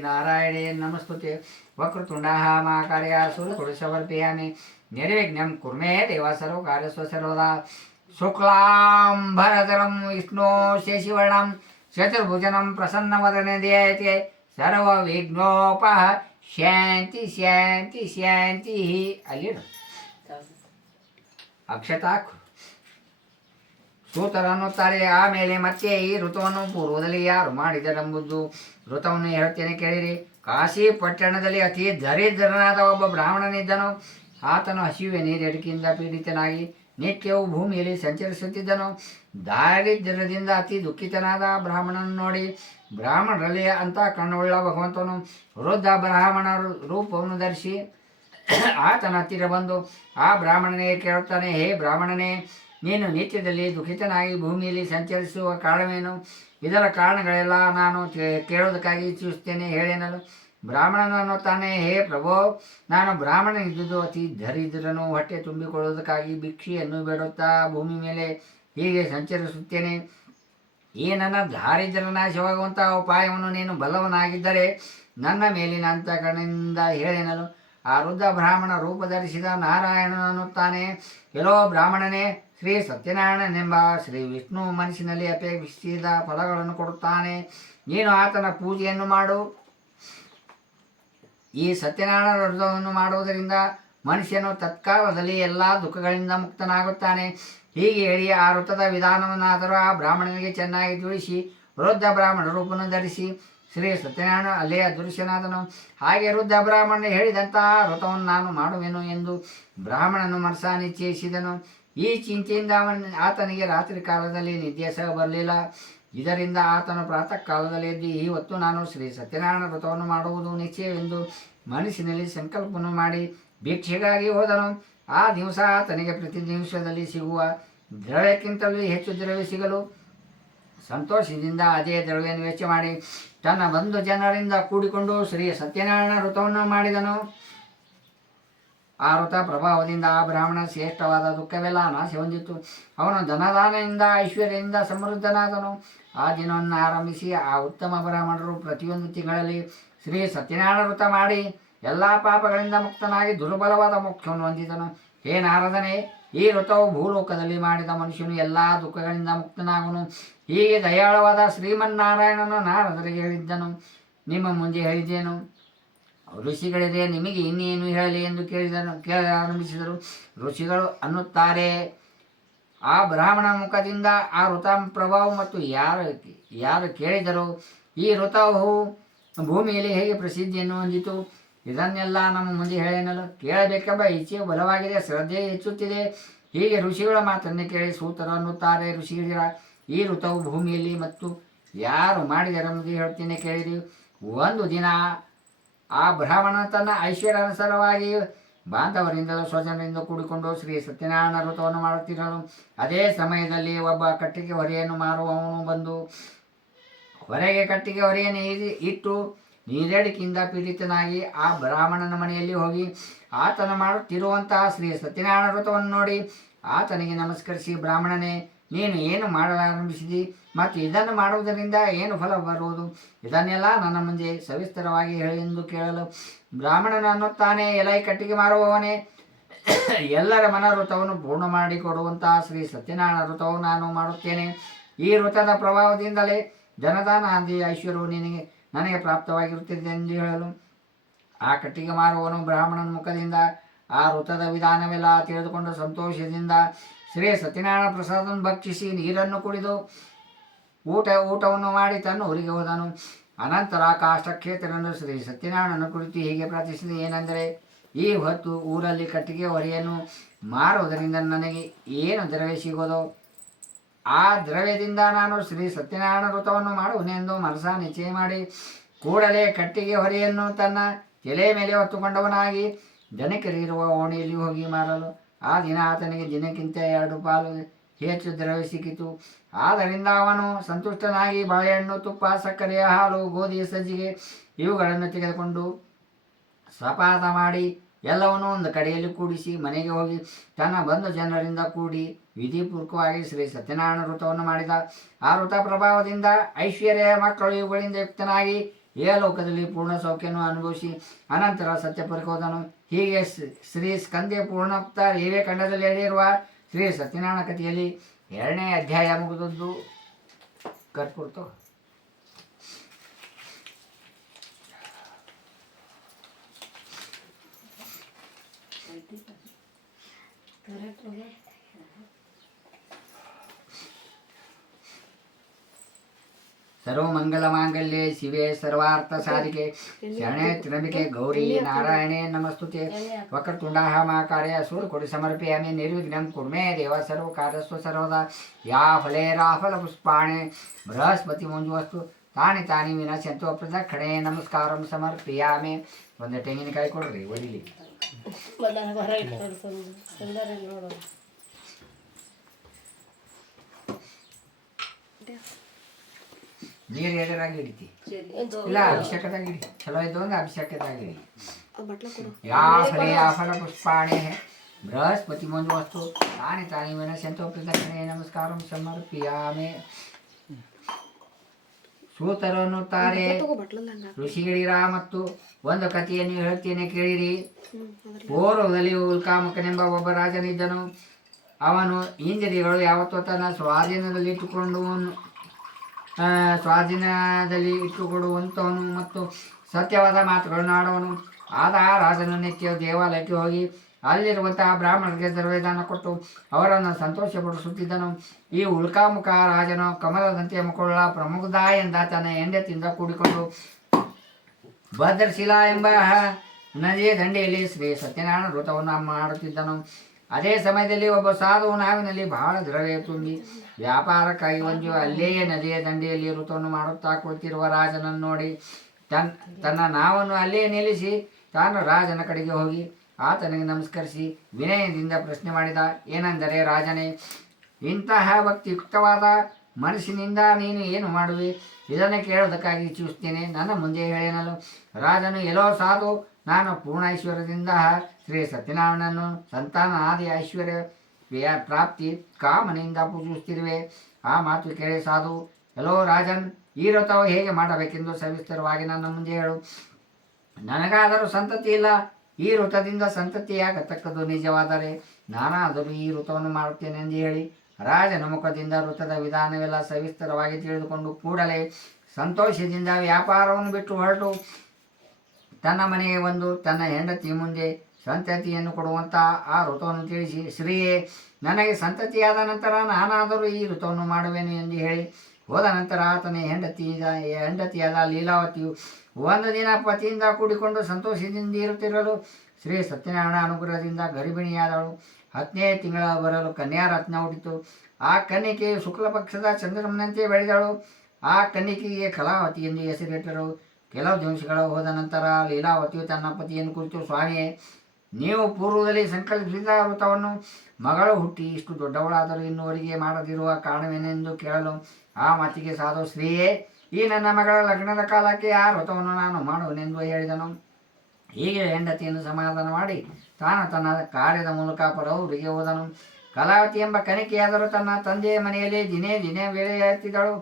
నారాయణే నమస్తుతే వక్రతుండా మా కార్యాసు పురుషవర్భ్యామి నిర్విఘ్నం కుర్మే దేవ సర్వకార్యస్వ సర్వదా శుక్లాంబరతరం విష్ణో శశివర్ణం శత్రుభుజనం ప్రసన్నవదనే ధ్యేయతే సర్వవిఘ్నోప శాంతి శాంతి శాంతి అల్లిడు అక్షతాకు ಸೂತರ ತಾರೆ ಆಮೇಲೆ ಮತ್ತೆ ಈ ಋತುವನ್ನು ಪೂರ್ವದಲ್ಲಿ ಯಾರು ಮಾಡಿದರೆಂಬುದು ಋತವನ್ನು ಹೇಳ್ತೇನೆ ಕೇಳಿರಿ. ಕಾಶಿ ಪಟ್ಟಣದಲ್ಲಿ ಅತಿ ದರಿದ್ರನಾದ ಒಬ್ಬ ಬ್ರಾಹ್ಮಣನಿದ್ದನು. ಆತನು ಹಸಿವೆ ನೀರಡಿಕೆಯಿಂದ ಪೀಡಿತನಾಗಿ ನಿತ್ಯವೂ ಭೂಮಿಯಲ್ಲಿ ಸಂಚರಿಸುತ್ತಿದ್ದನು. ದಾರಿದ್ರ್ಯದಿಂದ ಅತಿ ದುಃಖಿತನಾದ ಬ್ರಾಹ್ಮಣನನ್ನು ನೋಡಿ ಬ್ರಾಹ್ಮಣರಲ್ಲಿ ಅಂತ ಕಣ್ಣುಳ್ಳ ಭಗವಂತನು ವೃದ್ಧ ಬ್ರಾಹ್ಮಣ ರೂಪವನ್ನು ಧರಿಸಿ ಆತನ ಹತ್ತಿರ ಬಂದು ಆ ಬ್ರಾಹ್ಮಣನಿಗೆ ಕೇಳುತ್ತಾನೆ, ಹೇ ಬ್ರಾಹ್ಮಣನೇ ನೀನು ನಿತ್ಯದಲ್ಲಿ ದುಃಖಿತನಾಗಿ ಭೂಮಿಯಲ್ಲಿ ಸಂಚರಿಸುವ ಕಾರಣವೇನು? ಇದರ ಕಾರಣಗಳೆಲ್ಲ ನಾನು ಕೇಳೋದಕ್ಕಾಗಿ ಇಚ್ಛಿಸುತ್ತೇನೆ, ಹೇಳೇನಲು? ಬ್ರಾಹ್ಮಣನನ್ನು ಅನ್ನುತ್ತಾನೆ, ಹೇ ಪ್ರಭೋ, ನಾನು ಬ್ರಾಹ್ಮಣನಿದ್ದುದು ಅತಿ ದರಿದ್ರನು. ಹೊಟ್ಟೆ ತುಂಬಿಕೊಳ್ಳುವುದಕ್ಕಾಗಿ ಭಿಕ್ಷೆಯನ್ನು ಬೇಡುತ್ತಾ ಭೂಮಿ ಮೇಲೆ ಹೀಗೆ ಸಂಚರಿಸುತ್ತೇನೆ. ಈ ನನ್ನ ದಾರಿದ್ರ್ಯ ನಾಶವಾಗುವಂತಹ ಉಪಾಯವನ್ನು ನೀನು ಬಲವನಾಗಿದ್ದರೆ ನನ್ನ ಮೇಲಿನ ಅಂತಕರಣದಿಂದ ಹೇಳೇನಲು? ಆ ವೃದ್ಧ ಬ್ರಾಹ್ಮಣ ರೂಪ ಧರಿಸಿದ ನಾರಾಯಣನನ್ನು ತಾನೆ ಬ್ರಾಹ್ಮಣನೇ ಶ್ರೀ ಸತ್ಯನಾರಾಯಣನೆಂಬ ಶ್ರೀ ವಿಷ್ಣು ಮನಸ್ಸಿನಲ್ಲಿ ಅಪೇಕ್ಷಿಸಿದ ಫಲಗಳನ್ನು ಕೊಡುತ್ತಾನೆ. ನೀನು ಆತನ ಪೂಜೆಯನ್ನು ಮಾಡು. ಈ ಸತ್ಯನಾರಾಯಣ ವ್ರತವನ್ನು ಮಾಡುವುದರಿಂದ ಮನುಷ್ಯನು ತತ್ಕಾಲದಲ್ಲಿ ಎಲ್ಲ ದುಃಖಗಳಿಂದ ಮುಕ್ತನಾಗುತ್ತಾನೆ. ಹೀಗೆ ಹೇಳಿ ಆ ವೃತದ ವಿಧಾನವನ್ನಾದರೂ ಆ ಬ್ರಾಹ್ಮಣನಿಗೆ ಚೆನ್ನಾಗಿ ತಿಳಿಸಿ, ವೃದ್ಧ ಬ್ರಾಹ್ಮಣ ರೂಪವನ್ನು ಧರಿಸಿ ಶ್ರೀ ಸತ್ಯನಾರಾಯಣ ಅಲ್ಲೇ ಅದೃಶ್ಯನಾದನು. ಹಾಗೆ ವೃದ್ಧ ಬ್ರಾಹ್ಮಣ ಹೇಳಿದಂತಹ ವ್ರತವನ್ನು ನಾನು ಮಾಡುವೆನು ಎಂದು ಬ್ರಾಹ್ಮಣನು ಮನಸ ನಿಶ್ಚಯಿಸಿದನು. ಈ ಚಿಂತೆಯಿಂದ ಅವನ ಆತನಿಗೆ ರಾತ್ರಿ ಕಾಲದಲ್ಲಿ ನಿದ್ದೆ ಸಹ ಬರಲಿಲ್ಲ. ಇದರಿಂದ ಆತನು ಪ್ರಾತಃ ಕಾಲದಲ್ಲಿ ಎದ್ದು, ಈ ಹೊತ್ತು ನಾನು ಶ್ರೀ ಸತ್ಯನಾರಾಯಣ ವ್ರತವನ್ನು ಮಾಡುವುದು ನಿಶ್ಚಯವೆಂದು ಮನಸ್ಸಿನಲ್ಲಿ ಸಂಕಲ್ಪವನ್ನು ಮಾಡಿ ಭಿಕ್ಷೆಗಾಗಿ ಹೋದನು. ಆ ದಿವಸ ಆತನಿಗೆ ಪ್ರತಿ ದಿವಸದಲ್ಲಿ ಸಿಗುವ ದ್ರವ್ಯಕ್ಕಿಂತಲೂ ಹೆಚ್ಚು ದ್ರವ್ಯ ಸಿಗಲು ಸಂತೋಷದಿಂದ ಅದೇ ದ್ರವ್ಯವನ್ನು ವೆಚ್ಚ ಮಾಡಿ ತನ್ನ ಬಂಧು ಜನರಿಂದ ಕೂಡಿಕೊಂಡು ಶ್ರೀ ಸತ್ಯನಾರಾಯಣ ವ್ರತವನ್ನು ಮಾಡಿದನು. ಆ ವೃತ ಪ್ರಭಾವದಿಂದ ಆ ಬ್ರಾಹ್ಮಣ ಶ್ರೇಷ್ಠವಾದ ದುಃಖವೆಲ್ಲ ನಾಶ ಹೊಂದಿತ್ತು ಅವನು ಧನದಾನದಿಂದ, ಐಶ್ವರ್ಯದಿಂದ ಸಮೃದ್ಧನಾದನು. ಆ ದಿನವನ್ನು ಆರಂಭಿಸಿ ಆ ಉತ್ತಮ ಬ್ರಾಹ್ಮಣರು ಪ್ರತಿಯೊಂದು ತಿಂಗಳಲ್ಲಿ ಶ್ರೀ ಸತ್ಯನಾರಾಯಣ ವೃತ ಮಾಡಿ ಎಲ್ಲ ಪಾಪಗಳಿಂದ ಮುಕ್ತನಾಗಿ ದುರ್ಬಲವಾದ ಮೋಕ್ಷವನ್ನು ಹೊಂದಿದನು. ಹೇ ನಾರದನೇ, ಈ ವ್ರತವು ಭೂಲೋಕದಲ್ಲಿ ಮಾಡಿದ ಮನುಷ್ಯನು ಎಲ್ಲ ದುಃಖಗಳಿಂದ ಮುಕ್ತನಾಗನು. ಹೀಗೆ ದಯಾಳವಾದ ಶ್ರೀಮನ್ನಾರಾಯಣನು ನಾರದರಿಗೆ ಹೇಳಿದ್ದನು. ನಿಮ್ಮ ಮುಂದೆ ಹೇಳಿದ್ದೇನು? ಋಷಿಗಳಿದೆ, ನಿಮಗೆ ಇನ್ನೇನು ಹೇಳಲಿ ಎಂದು ಕೇಳಿದನು ಕೇಳ ಆರಂಭಿಸಿದರು. ಋಷಿಗಳು ಅನ್ನುತ್ತಾರೆ, ಆ ಬ್ರಾಹ್ಮಣ ಮುಖದಿಂದ ಆ ಋತ ಪ್ರಭಾವ ಮತ್ತು ಯಾರು ಯಾರು ಕೇಳಿದರು? ಈ ಋತವು ಭೂಮಿಯಲ್ಲಿ ಹೇಗೆ ಪ್ರಸಿದ್ಧಿಯನ್ನು ಹೊಂದಿತು ಇದನ್ನೆಲ್ಲ ನಮ್ಮ ಮುಂದೆ ಹೇಳೇನಲ್ಲ. ಕೇಳಬೇಕೆಂಬ ಇಚ್ಛೆ ಬಲವಾಗಿದೆ, ಶ್ರದ್ಧೆ ಹೆಚ್ಚುತ್ತಿದೆ. ಹೀಗೆ ಋಷಿಗಳ ಮಾತನ್ನು ಕೇಳಿ ಸೂತರು ಅನ್ನುತ್ತಾರೆ ಋಷಿಗಳ ಈ ಋತವು ಭೂಮಿಯಲ್ಲಿ ಮತ್ತು ಯಾರು ಮಾಡಿದರೆಂಬುದು ಹೇಳ್ತೀನಿ ಕೇಳಿರಿ. ಒಂದು ದಿನ ಆ ಬ್ರಾಹ್ಮಣ ತನ್ನ ಐಶ್ವರ್ಯಾನುಸಾರವಾಗಿ ಬಾಂಧವರಿಂದಲೂ ಸ್ವಜನರಿಂದ ಕೂಡಿಕೊಂಡು ಶ್ರೀ ಸತ್ಯನಾರಾಯಣ ವ್ರತವನ್ನು ಮಾಡುತ್ತಿರಲು ಅದೇ ಸಮಯದಲ್ಲಿ ಒಬ್ಬ ಕಟ್ಟಿಗೆ ಹೊರೆಯನ್ನು ಮಾರುವವನು ಬಂದು ಹೊರಗೆ ಕಟ್ಟಿಗೆ ಹೊರೆಯನ್ನು ಇಟ್ಟು ನೀರಡಿಕೆಯಿಂದ ಪೀಡಿತನಾಗಿ ಆ ಬ್ರಾಹ್ಮಣನ ಮನೆಯಲ್ಲಿ ಹೋಗಿ ಆತನ ಮಾಡುತ್ತಿರುವಂತಹ ಶ್ರೀ ಸತ್ಯನಾರಾಯಣ ವ್ರತವನ್ನು ನೋಡಿ ಆತನಿಗೆ ನಮಸ್ಕರಿಸಿ, ಬ್ರಾಹ್ಮಣನೇ ನೀನು ಏನು ಮಾಡಲಾರಂಭಿಸಿದಿ ಮತ್ತು ಇದನ್ನು ಮಾಡುವುದರಿಂದ ಏನು ಫಲ ಬರುವುದು? ಇದನ್ನೆಲ್ಲ ನನ್ನ ಮುಂದೆ ಸವಿಸ್ತರವಾಗಿ ಹೇಳಿ ಎಂದು ಕೇಳಲು ಬ್ರಾಹ್ಮಣನು ಅನ್ನುತ್ತಾನೆ, ಎಲೈ ಕಟ್ಟಿಗೆ ಮಾರುವವನೇ. ಎಲ್ಲರ ಮನ ವೃತವನ್ನು ಪೂರ್ಣ ಮಾಡಿಕೊಡುವಂತಹ ಶ್ರೀ ಸತ್ಯನಾರಾಯಣ ವೃತವನ್ನು ನಾನು ಮಾಡುತ್ತೇನೆ. ಈ ವೃತದ ಪ್ರಭಾವದಿಂದಲೇ ಜನದಾನ ಆದಿ ಐಶ್ವರ್ಯವು ನಿನಗೆ, ನನಗೆ ಪ್ರಾಪ್ತವಾಗಿರುತ್ತದೆ ಎಂದು ಹೇಳಲು ಆ ಕಟ್ಟಿಗೆ ಮಾರುವವನು ಬ್ರಾಹ್ಮಣನ ಮುಖದಿಂದ ಆ ವೃತದ ವಿಧಾನವೆಲ್ಲ ತಿಳಿದುಕೊಂಡು ಸಂತೋಷದಿಂದ ಶ್ರೀ ಸತ್ಯನಾರಾಯಣ ಪ್ರಸಾದವನ್ನು ಭಕ್ಷಿಸಿ ನೀರನ್ನು ಕುಡಿದು ಊಟ, ಊಟವನ್ನು ಮಾಡಿ ತನ್ನ ಊರಿಗೆ ಹೋದನು. ಅನಂತರ ಕಾಷ್ಟಕ್ಷೇತ್ರನು ಶ್ರೀ ಸತ್ಯನಾರಾಯಣನ ಕುರಿತು ಹೀಗೆ ಪ್ರಾರ್ಥಿಸಿದೆ. ಏನೆಂದರೆ, ಈ ಹೊತ್ತು ಊರಲ್ಲಿ ಕಟ್ಟಿಗೆ ಹೊರೆಯನ್ನು ಮಾರುವುದರಿಂದ ನನಗೆ ಏನು ದ್ರವ್ಯ ಸಿಗೋದೋ ಆ ದ್ರವ್ಯದಿಂದ ನಾನು ಶ್ರೀ ಸತ್ಯನಾರಾಯಣ ವ್ರತವನ್ನು ಮಾಡುವನೆಂದು ಮನಸ ನಿಶ್ಚಯ ಮಾಡಿ ಕೂಡಲೇ ಕಟ್ಟಿಗೆ ಹೊರೆಯನ್ನು ತನ್ನ ತಲೆ ಮೇಲೆ ಹೊತ್ತುಕೊಂಡವನಾಗಿ ಜನಕರಿರುವ ಓಣಿಯಲ್ಲಿ ಹೋಗಿ ಮಾರಲು ಆ ದಿನ ಆತನಿಗೆ ದಿನಕ್ಕಿಂತ ಎರಡು ಪಾಲು ಹೆಚ್ಚು ದ್ರವ್ಯ ಸಿಕ್ಕಿತು. ಆದ್ದರಿಂದ ಅವನು ಸಂತುಷ್ಟನಾಗಿ ಬಾಳೆಹಣ್ಣು, ತುಪ್ಪ ಸಕ್ಕರೆಯ ಹಾಲು, ಗೋಧಿ, ಸಜ್ಜಿಗೆ ಇವುಗಳನ್ನು ತೆಗೆದುಕೊಂಡು ಸಪಾತ ಮಾಡಿ ಎಲ್ಲವನ್ನೂ ಒಂದು ಕಡೆಯಲ್ಲಿ ಕೂಡಿಸಿ ಮನೆಗೆ ಹೋಗಿ ತನ್ನ ಬಂಧು ಜನರಿಂದ ಕೂಡಿ ವಿಧಿಪೂರ್ವಕವಾಗಿ ಶ್ರೀ ಸತ್ಯನಾರಾಯಣ ವೃತವನ್ನು ಮಾಡಿದ. ಆ ವೃತ ಪ್ರಭಾವದಿಂದ ಐಶ್ವರ್ಯ ಮಕ್ಕಳು ಇವುಗಳಿಂದ ಯುಕ್ತನಾಗಿ ಏ ಲೋಕದಲ್ಲಿ ಪೂರ್ಣ ಸೌಖ್ಯವನ್ನು ಅನುಭವಿಸಿ ಅನಂತರ ಸತ್ಯಪುರಕ್ಕೆ ಹೋದನು ಹೀಗೆ ಸ್- ಶ್ರೀ ಸ್ಕಂದೆ ಪೂರ್ಣೋಕ್ತ ಏವೇ ಖಂಡದಲ್ಲಿ ಹೇಳಿರುವ ಶ್ರೀ ಸತ್ಯನಾರಾಯಣ ಕಥೆಯಲ್ಲಿ ಎರಡನೇ ಅಧ್ಯಾಯ ಮುಗಿದದ್ದು. ಕಟ್ಕೊಡ್ತು ಸರ್ವಮಂಗಲ ಮಾಂಗಲ್ಯೆ ಶಿವೆ ಸರ್ವಾರ್ಥ ಸಾಧಿಕೆ ಶರಣೆ ತ್ರ್ಯಂಬಿಕೆ ಗೌರಿ ನಾರಾಯಣೆ ನಮಸ್ತುತೆ ವಕ್ರತುಂಡಾಹ ಮಹಾಕಾರ್ಯ ಸೂರ್ಯಕೋಟಿ ಸಮರ್ಪಯಾಮಿ ನಿರ್ವಿಘ್ನಂ ಕುರ್ಮೇ ದೇವ ಸರ್ವ ಕಾರ್ಯಸ್ವ ಸರ್ವದಾ ಯಾ ಫಲೇ ರಾಫಲ ಪುಷ್ಪಾಣಿ ಬೃಹಸ್ಪತಿ ಮಂಜುವಸ್ತು ತಾನಿ ತಾನಿ ವಿನಶ್ಯಂತು ಪ್ರದಕ್ಷಿಣೆ ನಮಸ್ಕಾರಂ ಸಮರ್ಪಯಾಮಿ ಒಂದು ತೆಂಗಿನಕಾಯಿ ಕೊಡ್ರಿ ಒಡಿಲಿ ನೀರು ಎದುರಾಗಿ ಹಿಡಿತಿ. ಇಲ್ಲ ಅಭಿಷೇಕದಾಗ ಹಿಡಿ. ಚಲೋ ಇದ್ದು ಅಂದ್ರೆ ಅಭಿಷೇಕದಾಗ ಹಿಡಿ. ಯಾ ಯಾವ ಯಾ ಫಲ ಪುಷ್ಪಾಣಿ ಬೃಹಸ್ಪತಿ ಮುಂದೆ ವಸ್ತು. ತಾನೇ ತಾನೇ ವಿನಶ್ಯಂತು ಪ್ರದಕ್ಷಿಣೆ ನಮಸ್ಕಾರ ಸಮರ್ಪಿಯಾಮೆ ಸೂತರು ಅನ್ನುತ್ತಾರೆ ಋಷಿಗಳಿರ ಮತ್ತು ಒಂದು ಕಥೆಯನ್ನು ಹೇಳ್ತೇನೆ ಕೇಳಿರಿ. ಪೂರ್ವದಲ್ಲಿ ಉಲ್ಕಾಮಕನೆಂಬ ಒಬ್ಬ ರಾಜನಿದ್ದನು. ಅವನು ಇಂದ್ರಿಯಗಳು ಯಾವತ್ತೂ ತನ್ನ ಸ್ವಾಧೀನದಲ್ಲಿ ಇಟ್ಟುಕೊಂಡು ಆ, ಸ್ವಾಧೀನದಲ್ಲಿ ಇಟ್ಟುಕೊಡುವಂಥವನು ಮತ್ತು ಸತ್ಯವಾದ ಮಾತುಗಳನ್ನು ಆಡುವನು. ಆದ ಆ ರಾಜನು ನಿತ್ಯ ದೇವಾಲಯಕ್ಕೆ ಹೋಗಿ ಅಲ್ಲಿರುವಂತಹ ಬ್ರಾಹ್ಮಣರಿಗೆ ದ್ರವ್ಯದಾನ ಕೊಟ್ಟು ಅವರನ್ನು ಸಂತೋಷಪಡಿಸುತ್ತಿದ್ದನು. ಈ ಉಲ್ಕಾಮುಖ ರಾಜನು ಕಮಲದಂತೆ ಮುಕೊಳ್ಳ ಪ್ರಮುಖದ ಎಂದ ತನ್ನ ಹೆಂಡತಿಯಿಂದ ಕೂಡಿಕೊಂಡು ಭದ್ರಶಿಲಾ ಎಂಬ ನದಿಯ ದಂಡೆಯಲ್ಲಿ ಶ್ರೀ ಸತ್ಯನಾರಾಯಣ ವ್ರತವನ್ನು ಮಾಡುತ್ತಿದ್ದನು. ಅದೇ ಸಮಯದಲ್ಲಿ ಒಬ್ಬ ಸಾಧು ನಾವಿನಲ್ಲಿ ಬಹಳ ದ್ರವ್ಯ ತುಂಬಿ ವ್ಯಾಪಾರಕ್ಕಾಗಿ ಒಂದು ಅಲ್ಲಿಯೇ ನದಿಯ ದಂಡೆಯಲ್ಲಿ ಋತುವನ್ನು ಮಾಡುತ್ತಾ ಕುಳಿತಿರುವ ರಾಜನನ್ನು ನೋಡಿ ತನ್ ತನ್ನ ನಾವನ್ನು ಅಲ್ಲೇ ನಿಲ್ಲಿಸಿ ತಾನು ರಾಜನ ಕಡೆಗೆ ಹೋಗಿ ಆತನಿಗೆ ನಮಸ್ಕರಿಸಿ ವಿನಯದಿಂದ ಪ್ರಶ್ನೆ ಮಾಡಿದ ಏನೆಂದರೆ ರಾಜನೇ ಇಂತಹ ಭಕ್ತಿಯುಕ್ತವಾದ ಮನಸ್ಸಿನಿಂದ ನೀನು ಏನು ಮಾಡುವೆ? ಇದನ್ನು ಕೇಳೋದಕ್ಕಾಗಿ ಇಚ್ಛಿಸುತ್ತೇನೆ ನನ್ನ ಮುಂದೆ ಹೇಳೇನಲು ರಾಜನು ಎಲ್ಲೋ ಸಾಧು ನಾನು ಪೂರ್ಣ ಐಶ್ವರ್ಯದಿಂದ ಶ್ರೀ ಸತ್ಯನಾರಾಯಣನು ಸಂತಾನ ಆದಿ ಐಶ್ವರ್ಯ ವ್ಯ- ಪ್ರಾಪ್ತಿ ಕಾಮನೆಯಿಂದ ಪೂಜಿಸುತ್ತಿರುವೆ. ಆ ಮಾತು ಕೇಳಿ ಸಾಧು, ಹಲೋ ರಾಜನ್, ಈ ವ್ರತವು ಹೇಗೆ ಮಾಡಬೇಕೆಂದು ಸವಿಸ್ತರವಾಗಿ ನನ್ನ ಮುಂದೆ ಹೇಳು. ನನಗಾದರೂ ಸಂತತಿ ಇಲ್ಲ. ಈ ಋತದಿಂದ ಸಂತತಿಯಾಗತಕ್ಕದ್ದು ನಿಜವಾದರೆ ನಾನಾದರೂ ಈ ವೃತವನ್ನು ಮಾಡುತ್ತೇನೆ ಎಂದು ಹೇಳಿ ರಾಜನ ಮುಖದಿಂದ ಋತದ ವಿಧಾನವೆಲ್ಲ ಸವಿಸ್ತರವಾಗಿ ತಿಳಿದುಕೊಂಡು ಕೂಡಲೇ ಸಂತೋಷದಿಂದ ವ್ಯಾಪಾರವನ್ನು ಬಿಟ್ಟು ಹೊರಟು. ತನ್ನ ಮನೆಗೆ ಬಂದು ತನ್ನ ಹೆಂಡತಿ ಮುಂದೆ ಸಂತತಿಯನ್ನು ಕೊಡುವಂಥ ಆ ಋತುವನ್ನು ತಿಳಿಸಿ, ಶ್ರೀಯೇ, ನನಗೆ ಸಂತತಿಯಾದ ನಂತರ ನಾನಾದರೂ ಈ ಋತುವನ್ನು ಮಾಡುವೆನು ಎಂದು ಹೇಳಿ, ಹೋದ ನಂತರ ಆತನ ಹೆಂಡತಿ ಹೆಂಡತಿಯಾದ ಲೀಲಾವತಿಯು ಒಂದು ದಿನ ಪತಿಯಿಂದ ಕೂಡಿಕೊಂಡು ಸಂತೋಷದಿಂದ ಇರುತ್ತಿರಲು ಶ್ರೀ ಸತ್ಯನಾರಾಯಣ ಅನುಗ್ರಹದಿಂದ ಗರ್ಭಿಣಿಯಾದಳು. ಹತ್ತನೇ ತಿಂಗಳ ಬರಲು ಕನ್ಯಾ ರತ್ನ ಹುಟ್ಟಿತು. ಆ ಕನ್ನಿಕೆಯು ಶುಕ್ಲಪಕ್ಷದ ಚಂದ್ರಮನಂತೆ ಬೆಳೆದಳು. ಆ ಕನ್ನಿಕೆಗೆ ಕಲಾವತಿ ಎಂದು ಹೆಸರಿಟ್ಟರು. ಕೆಲವು ದಿವಸಗಳು ಹೋದ ನಂತರ ಲೀಲಾವತಿಯು ತನ್ನ ಪತಿಯನ್ನು ಕುರಿತು, ಸ್ವಾಮಿಯೇ ನೀವು ಪೂರ್ವದಲ್ಲಿ ಸಂಕಲ್ಪಿಸಿದ ವ್ರತವನ್ನು ಮಗಳು ಹುಟ್ಟಿ ಇಷ್ಟು ದೊಡ್ಡವಳಾದರೂ ಇನ್ನುವರಿಗೆ ಮಾಡದಿರುವ ಕಾರಣವೇನೆಂದು ಕೇಳಲು ಆ ಮಾತಿಗೆ ಸಾಧು ಶ್ರೀಯೇ ಈ ನನ್ನ ಮಗಳ ಲಗ್ನದ ಕಾಲಕ್ಕೆ ಆ ವ್ರತವನ್ನು ನಾನು ಮಾಡುವನೆಂದು ಹೇಳಿದನು. ಹೀಗೆ ಹೆಂಡತಿಯನ್ನು ಸಮಾಧಾನ ಮಾಡಿ ತಾನು ತನ್ನ ಕಾರ್ಯದ ಮೂಲಕ ಪರವೂರಿಗೆ ಹೋದನು. ಕಲಾವತಿ ಎಂಬ ಕನಿಕೆಯಾದರೂ ತನ್ನ ತಂದೆಯ ಮನೆಯಲ್ಲಿ ದಿನೇ ದಿನೇ ವೇಳೆಯಾಗ್ತಿದ್ದಳು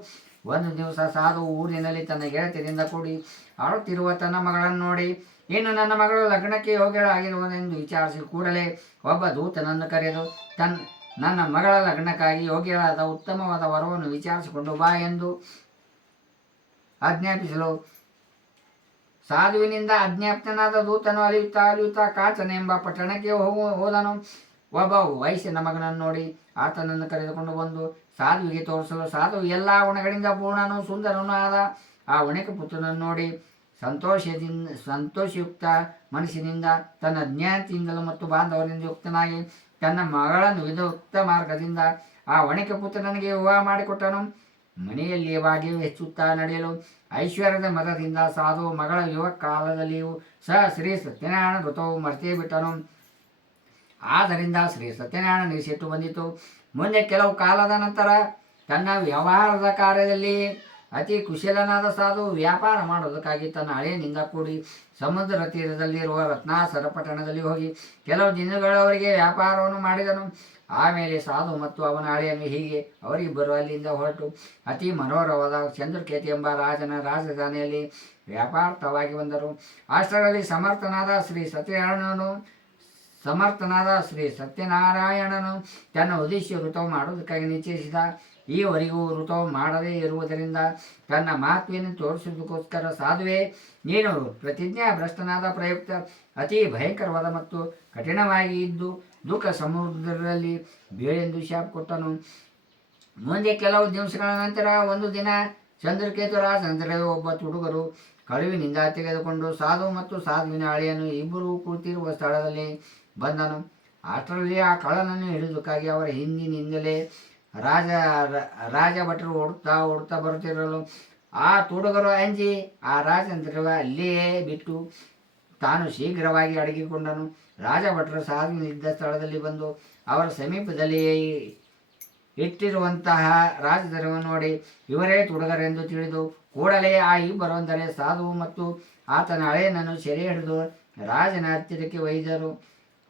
ಒಂದು ದಿವಸ ಸಾಧು ಊರಿನಲ್ಲಿ ತನ್ನ ಗೆಳತಿಯರಿಂದ ಕೂಡಿ ಆಡುತ್ತಿರುವ ತನ್ನ ಮಗಳನ್ನು ನೋಡಿ ಇನ್ನು ನನ್ನ ಮಗಳು ಲಗ್ನಕ್ಕೆ ಯೋಗ್ಯಳಾಗಿರುವುದೆಂದು ವಿಚಾರಿಸಿ ಕೂಡಲೇ ಒಬ್ಬ ದೂತನನ್ನು ಕರೆದು ತನ್ನ ನನ್ನ ಮಗಳ ಲಗ್ನಕ್ಕಾಗಿ ಯೋಗ್ಯವಾದ ಉತ್ತಮವಾದ ವರವನ್ನು ವಿಚಾರಿಸಿಕೊಂಡು ಬಾ ಎಂದು ಆಜ್ಞಾಪಿಸಲು. ಸಾಧುವಿನಿಂದ ಅಜ್ಞಾಪ್ತನಾದ ದೂತನು ಅಲಿಯುತ್ತಾ ಅಲಿಯುತ್ತಾ ಕಾಚನ ಎಂಬ ಪಟ್ಟಣಕ್ಕೆ ಹೋಗು, ಹೋದನು. ಒಬ್ಬ ವಯಸ್ಸಿನ ಮಗನನ್ನು ನೋಡಿ ಆತನನ್ನು ಕರೆದುಕೊಂಡು ಬಂದು, ಸಾಧುವಿಗೆ ತೋರಿಸಲು ಸಾಧು ಎಲ್ಲ ಗುಣಗಳಿಂದ ಪೂರ್ಣನು ಸುಂದರನೂ ಆದ ಆ ಒಣಕ ಪುತ್ರನನ್ನು ನೋಡಿ ಸಂತೋಷದಿಂದ, ಸಂತೋಷಯುಕ್ತ ಮನಸ್ಸಿನಿಂದ, ತನ್ನ ಜ್ಞಾನದಿಂದಲೂ ಮತ್ತು ಬಾಂಧವರಿಂದ ಯುಕ್ತನಾಗಿ ತನ್ನ ಮಗಳನ್ನು ವಿಧಯುಕ್ತ ಮಾರ್ಗದಿಂದ ಆ ಒಣಕ ಪುತ್ರನಿಗೆ ವಿವಾಹ ಮಾಡಿಕೊಟ್ಟನು. ಮನೆಯಲ್ಲಿ ವಾಗಿಯೂ ಹೆಚ್ಚುತ್ತಾ ನಡೆಯಲು ಐಶ್ವರ್ಯದ ಮತದಿಂದ ಸಾಧು ಮಗಳ ಯುವ ಕಾಲದಲ್ಲಿಯೂ ಸಹ ಶ್ರೀ ಸತ್ಯನಾರಾಯಣ ವ್ರತವು ಮರೆತೇ ಬಿಟ್ಟನು. ಆದ್ದರಿಂದ ಶ್ರೀ ಸತ್ಯನಾರಾಯಣ ನಿಲ್ಲಿಸಿಟ್ಟು ಬಂದಿತು. ಮುಂದೆ ಕೆಲವು ಕಾಲದ ನಂತರ ತನ್ನ ವ್ಯವಹಾರದ ಕಾರ್ಯದಲ್ಲಿ ಅತಿ ಕುಶಲನಾದ ಸಾಧು ವ್ಯಾಪಾರ ಮಾಡೋದಕ್ಕಾಗಿ ತನ್ನ ಹಳೆಯನಿಂದ ಕೂಡಿ ಸಮುದ್ರ ತೀರದಲ್ಲಿರುವ ರತ್ನಾಸರ ಪಟ್ಟಣದಲ್ಲಿ ಹೋಗಿ ಕೆಲವು ದಿನಗಳವರೆಗೆ ವ್ಯಾಪಾರವನ್ನು ಮಾಡಿದನು. ಆಮೇಲೆ ಸಾಧು ಮತ್ತು ಅವನ ಹಳೆಯನ್ನು ಹೀಗೆ ಅವರಿಬ್ಬರು ಅಲ್ಲಿಂದ ಹೊರಟು. ಅತಿ ಮನೋಹರವಾದ ಚಂದ್ರಕೇತಿ ಎಂಬ ರಾಜನ ರಾಜಧಾನಿಯಲ್ಲಿ ವ್ಯಾಪಾರ್ಥವಾಗಿ ಬಂದರು. ಅಷ್ಟರಲ್ಲಿ ಸಮರ್ಥನಾದ ಶ್ರೀ ಸತ್ಯನಾರಾಯಣನು, ಸಮರ್ಥನಾದ ಶ್ರೀ ಸತ್ಯನಾರಾಯಣನು ತನ್ನ ಉದ್ದೇಶ ಋತು ಮಾಡುವುದಕ್ಕಾಗಿ ನಿಶ್ಚಯಿಸಿದ. ಈವರೆಗೂ ಋತವು ಮಾಡದೇ ಇರುವುದರಿಂದ ತನ್ನ ಮಹತ್ವವನ್ನು ತೋರಿಸುವುದಕ್ಕೋಸ್ಕರ ಸಾಧುವೆ, ನೀನು ಪ್ರತಿಜ್ಞಾ ಭ್ರಷ್ಟನಾದ ಪ್ರಯುಕ್ತ, ಅತಿ ಭಯಂಕರವಾದ ಮತ್ತು ಕಠಿಣವಾಗಿ ಇದ್ದು ದುಃಖ ಸಮುದ್ರದಲ್ಲಿ ಬೇಳೆಂದು ಶಾಪ ಕೊಟ್ಟನು. ಮುಂದೆ ಕೆಲವು ದಿವಸಗಳ ನಂತರ ಒಂದು ದಿನ ಚಂದ್ರಕೇತುರ ರಾಜಂದ್ರೆ ಒಬ್ಬ ತುಡುಗರು ಕಳುವಿನಿಂದ ತೆಗೆದುಕೊಂಡು ಸಾಧು ಮತ್ತು ಸಾಧುವಿನ ಹಳೆಯನ್ನು ಇಬ್ಬರೂ ಕುಳಿತಿರುವ ಸ್ಥಳದಲ್ಲಿ ಬಂದನು. ಅಷ್ಟರಲ್ಲಿ ಆ ಕಳನನ್ನು ಹಿಡಿದುಕ್ಕಾಗಿ ಅವರ ಹಿಂದಿನಿಂದಲೇ ರಾಜ ರಾಜ ಭಟ್ರು ಓಡುತ್ತಾ ಓಡುತ್ತಾ ಬರುತ್ತಿರಲು ಆ ತುಡುಗರು ಅಂಜಿ, ಆ ರಾಜಂದ್ರವ ಅಲ್ಲಿಯೇ ಬಿಟ್ಟು ತಾನು ಶೀಘ್ರವಾಗಿ ಅಡಗಿಕೊಂಡನು. ರಾಜ ಭಟ್ರು ಸಾಧುವಿನಿದ್ದ ಸ್ಥಳದಲ್ಲಿ ಬಂದು ಅವರ ಸಮೀಪದಲ್ಲಿಯೇ ಇಟ್ಟಿರುವಂತಹ ರಾಜಧರವನ್ನು ನೋಡಿ ಇವರೇ ತುಡುಗರೆಂದು ತಿಳಿದು, ಕೂಡಲೇ ಆ ಇಬ್ಬರು ಅಂದರೆ ಸಾಧು ಮತ್ತು ಆತನ ಹಳೆಯನನ್ನು ಸೆರೆ ಹಿಡಿದು ರಾಜನ ಹತ್ತಿರಕ್ಕೆ ಒಯ್ದರು.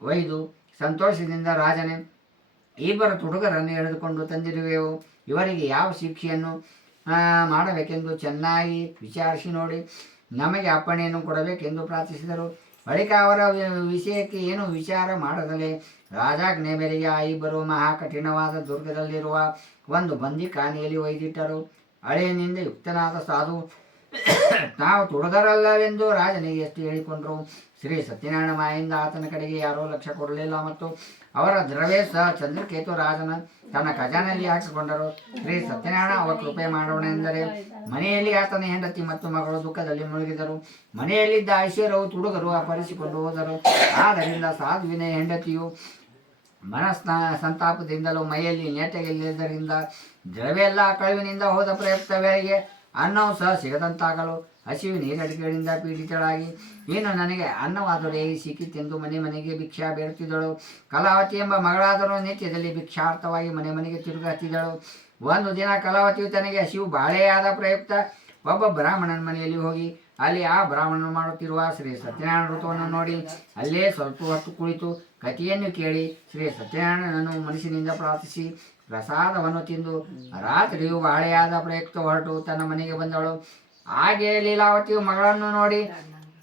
ಒಯ್ದು ಸಂತೋಷದಿಂದ ರಾಜನೇ ಇಬ್ಬರು ತುಡುಗರನ್ನು ಎಳೆದುಕೊಂಡು ತಂದಿರುವೆವು. ಇವರಿಗೆ ಯಾವ ಶಿಕ್ಷೆಯನ್ನು ಮಾಡಬೇಕೆಂದು ಚೆನ್ನಾಗಿ ವಿಚಾರಿಸಿ ನೋಡಿ, ನಮಗೆ ಅಪ್ಪಣೆಯನ್ನು ಕೊಡಬೇಕೆಂದು ಪ್ರಾರ್ಥಿಸಿದರು. ಬಳಿಕ ಅವರ ವಿಷಯಕ್ಕೆ ಏನು ವಿಚಾರ ಮಾಡದಲೆ ರಾಜಾಜ್ಞೆ ಮೇರೆಗೆ ಆ ಇಬ್ಬರು ಮಹಾ ಕಠಿಣವಾದ ದುರ್ಗದಲ್ಲಿರುವ ಒಂದು ಬಂದಿ ಕಾನೆಯಲ್ಲಿ ಒಯ್ದಿಟ್ಟರು. ಹಳೆಯನಿಂದ ಯುಕ್ತನಾದ ಸಾಧು. ನಾವು ತುಡುಗರಲ್ಲವೆಂದು ರಾಜನಿಗೆ ಎಷ್ಟು ಹೇಳಿಕೊಂಡರು? ಶ್ರೀ ಸತ್ಯನಾರಾಯಣ ಮಾಯಿಂದ ಆತನ ಕಡೆಗೆ ಯಾರೂ ಲಕ್ಷ ಕೊಡಲಿಲ್ಲ ಮತ್ತು ಅವರ ದ್ರವೇ ಸಹ ಚಂದ್ರಕೇತು ರಾಜನ ತನ್ನ ಖಜಾನೆಯಲ್ಲಿ ಹಾಕಿಕೊಂಡರು. ಶ್ರೀ ಸತ್ಯನಾರಾಯಣ, ಅವ ಕೃಪೆ ಮಾಡೋಣ ಎಂದರೆ ಮನೆಯಲ್ಲಿ ಆತನ ಹೆಂಡತಿ ಮತ್ತು ಮಗಳು ದುಃಖದಲ್ಲಿ ಮುಳುಗಿದರು. ಮನೆಯಲ್ಲಿದ್ದ ಐಶ್ವರ್ಯವು ತುಡುಗರು ಅಪಹರಿಸಿಕೊಂಡು ಹೋದರು. ಆದ್ದರಿಂದ ಸಾಧುವಿನ ಹೆಂಡತಿಯು ಮನಸ್ನ ಸಂತಾಪದಿಂದಲೂ ಮೈಯಲ್ಲಿ ನೇಟೆಗೆಲ್ಲದರಿಂದ ದ್ರವ್ಯ ಎಲ್ಲ ಕಳುವಿನಿಂದ ಹೋದ ಪ್ರಯುಕ್ತ ವೇಳೆಗೆ ಅನ್ನವು ಸಹ ಸಿಗದಂತಾಗಲು ಹಸಿವು ನೀರಡಿಕೆಗಳಿಂದ ಪೀಡಿತಳಾಗಿ. ಏನು ನನಗೆ ಅನ್ನವಾದರೆ ಸಿಕ್ಕಿತೆಂದು ಮನೆ ಮನೆಗೆ ಭಿಕ್ಷಾ ಬೇಡುತ್ತಿದ್ದಳು. ಕಲಾವತಿ ಎಂಬ ಮಗಳಾದರೂ ನಿತ್ಯದಲ್ಲಿ ಭಿಕ್ಷಾರ್ಥವಾಗಿ ಮನೆ ಮನೆಗೆ ತಿರುಗಾತಿದ್ದಳು. ಒಂದು ದಿನ ಕಲಾವತಿಯು ತನಗೆ ಹಸಿವು ಬಾಳೆಯಾದ ಪ್ರಯುಕ್ತ. ಒಬ್ಬ ಬ್ರಾಹ್ಮಣನ ಮನೆಯಲ್ಲಿ ಹೋಗಿ, ಅಲ್ಲಿ ಆ ಬ್ರಾಹ್ಮಣನು ಮಾಡುತ್ತಿರುವ ಶ್ರೀ ಸತ್ಯನಾರಾಯಣ ವ್ರತವನ್ನು ನೋಡಿ, ಅಲ್ಲೇ ಸ್ವಲ್ಪ ಹೊತ್ತು ಕುಳಿತು ಕಥೆಯನ್ನು ಕೇಳಿ ಶ್ರೀ ಸತ್ಯನಾರಾಯಣನನ್ನು ಮನಸ್ಸಿನಿಂದ ಪ್ರಾರ್ಥಿಸಿ, ಪ್ರಸಾದವನ್ನು ತಿಂದು, ರಾತ್ರಿಯು ಬಾಳೆಯಾದ ಪ್ರಯುಕ್ತ ಹೊರಟು ತನ್ನ ಮನೆಗೆ ಬಂದಳು. ಹಾಗೆ ಲೀಲಾವತಿಯು ಮಗಳನ್ನು ನೋಡಿ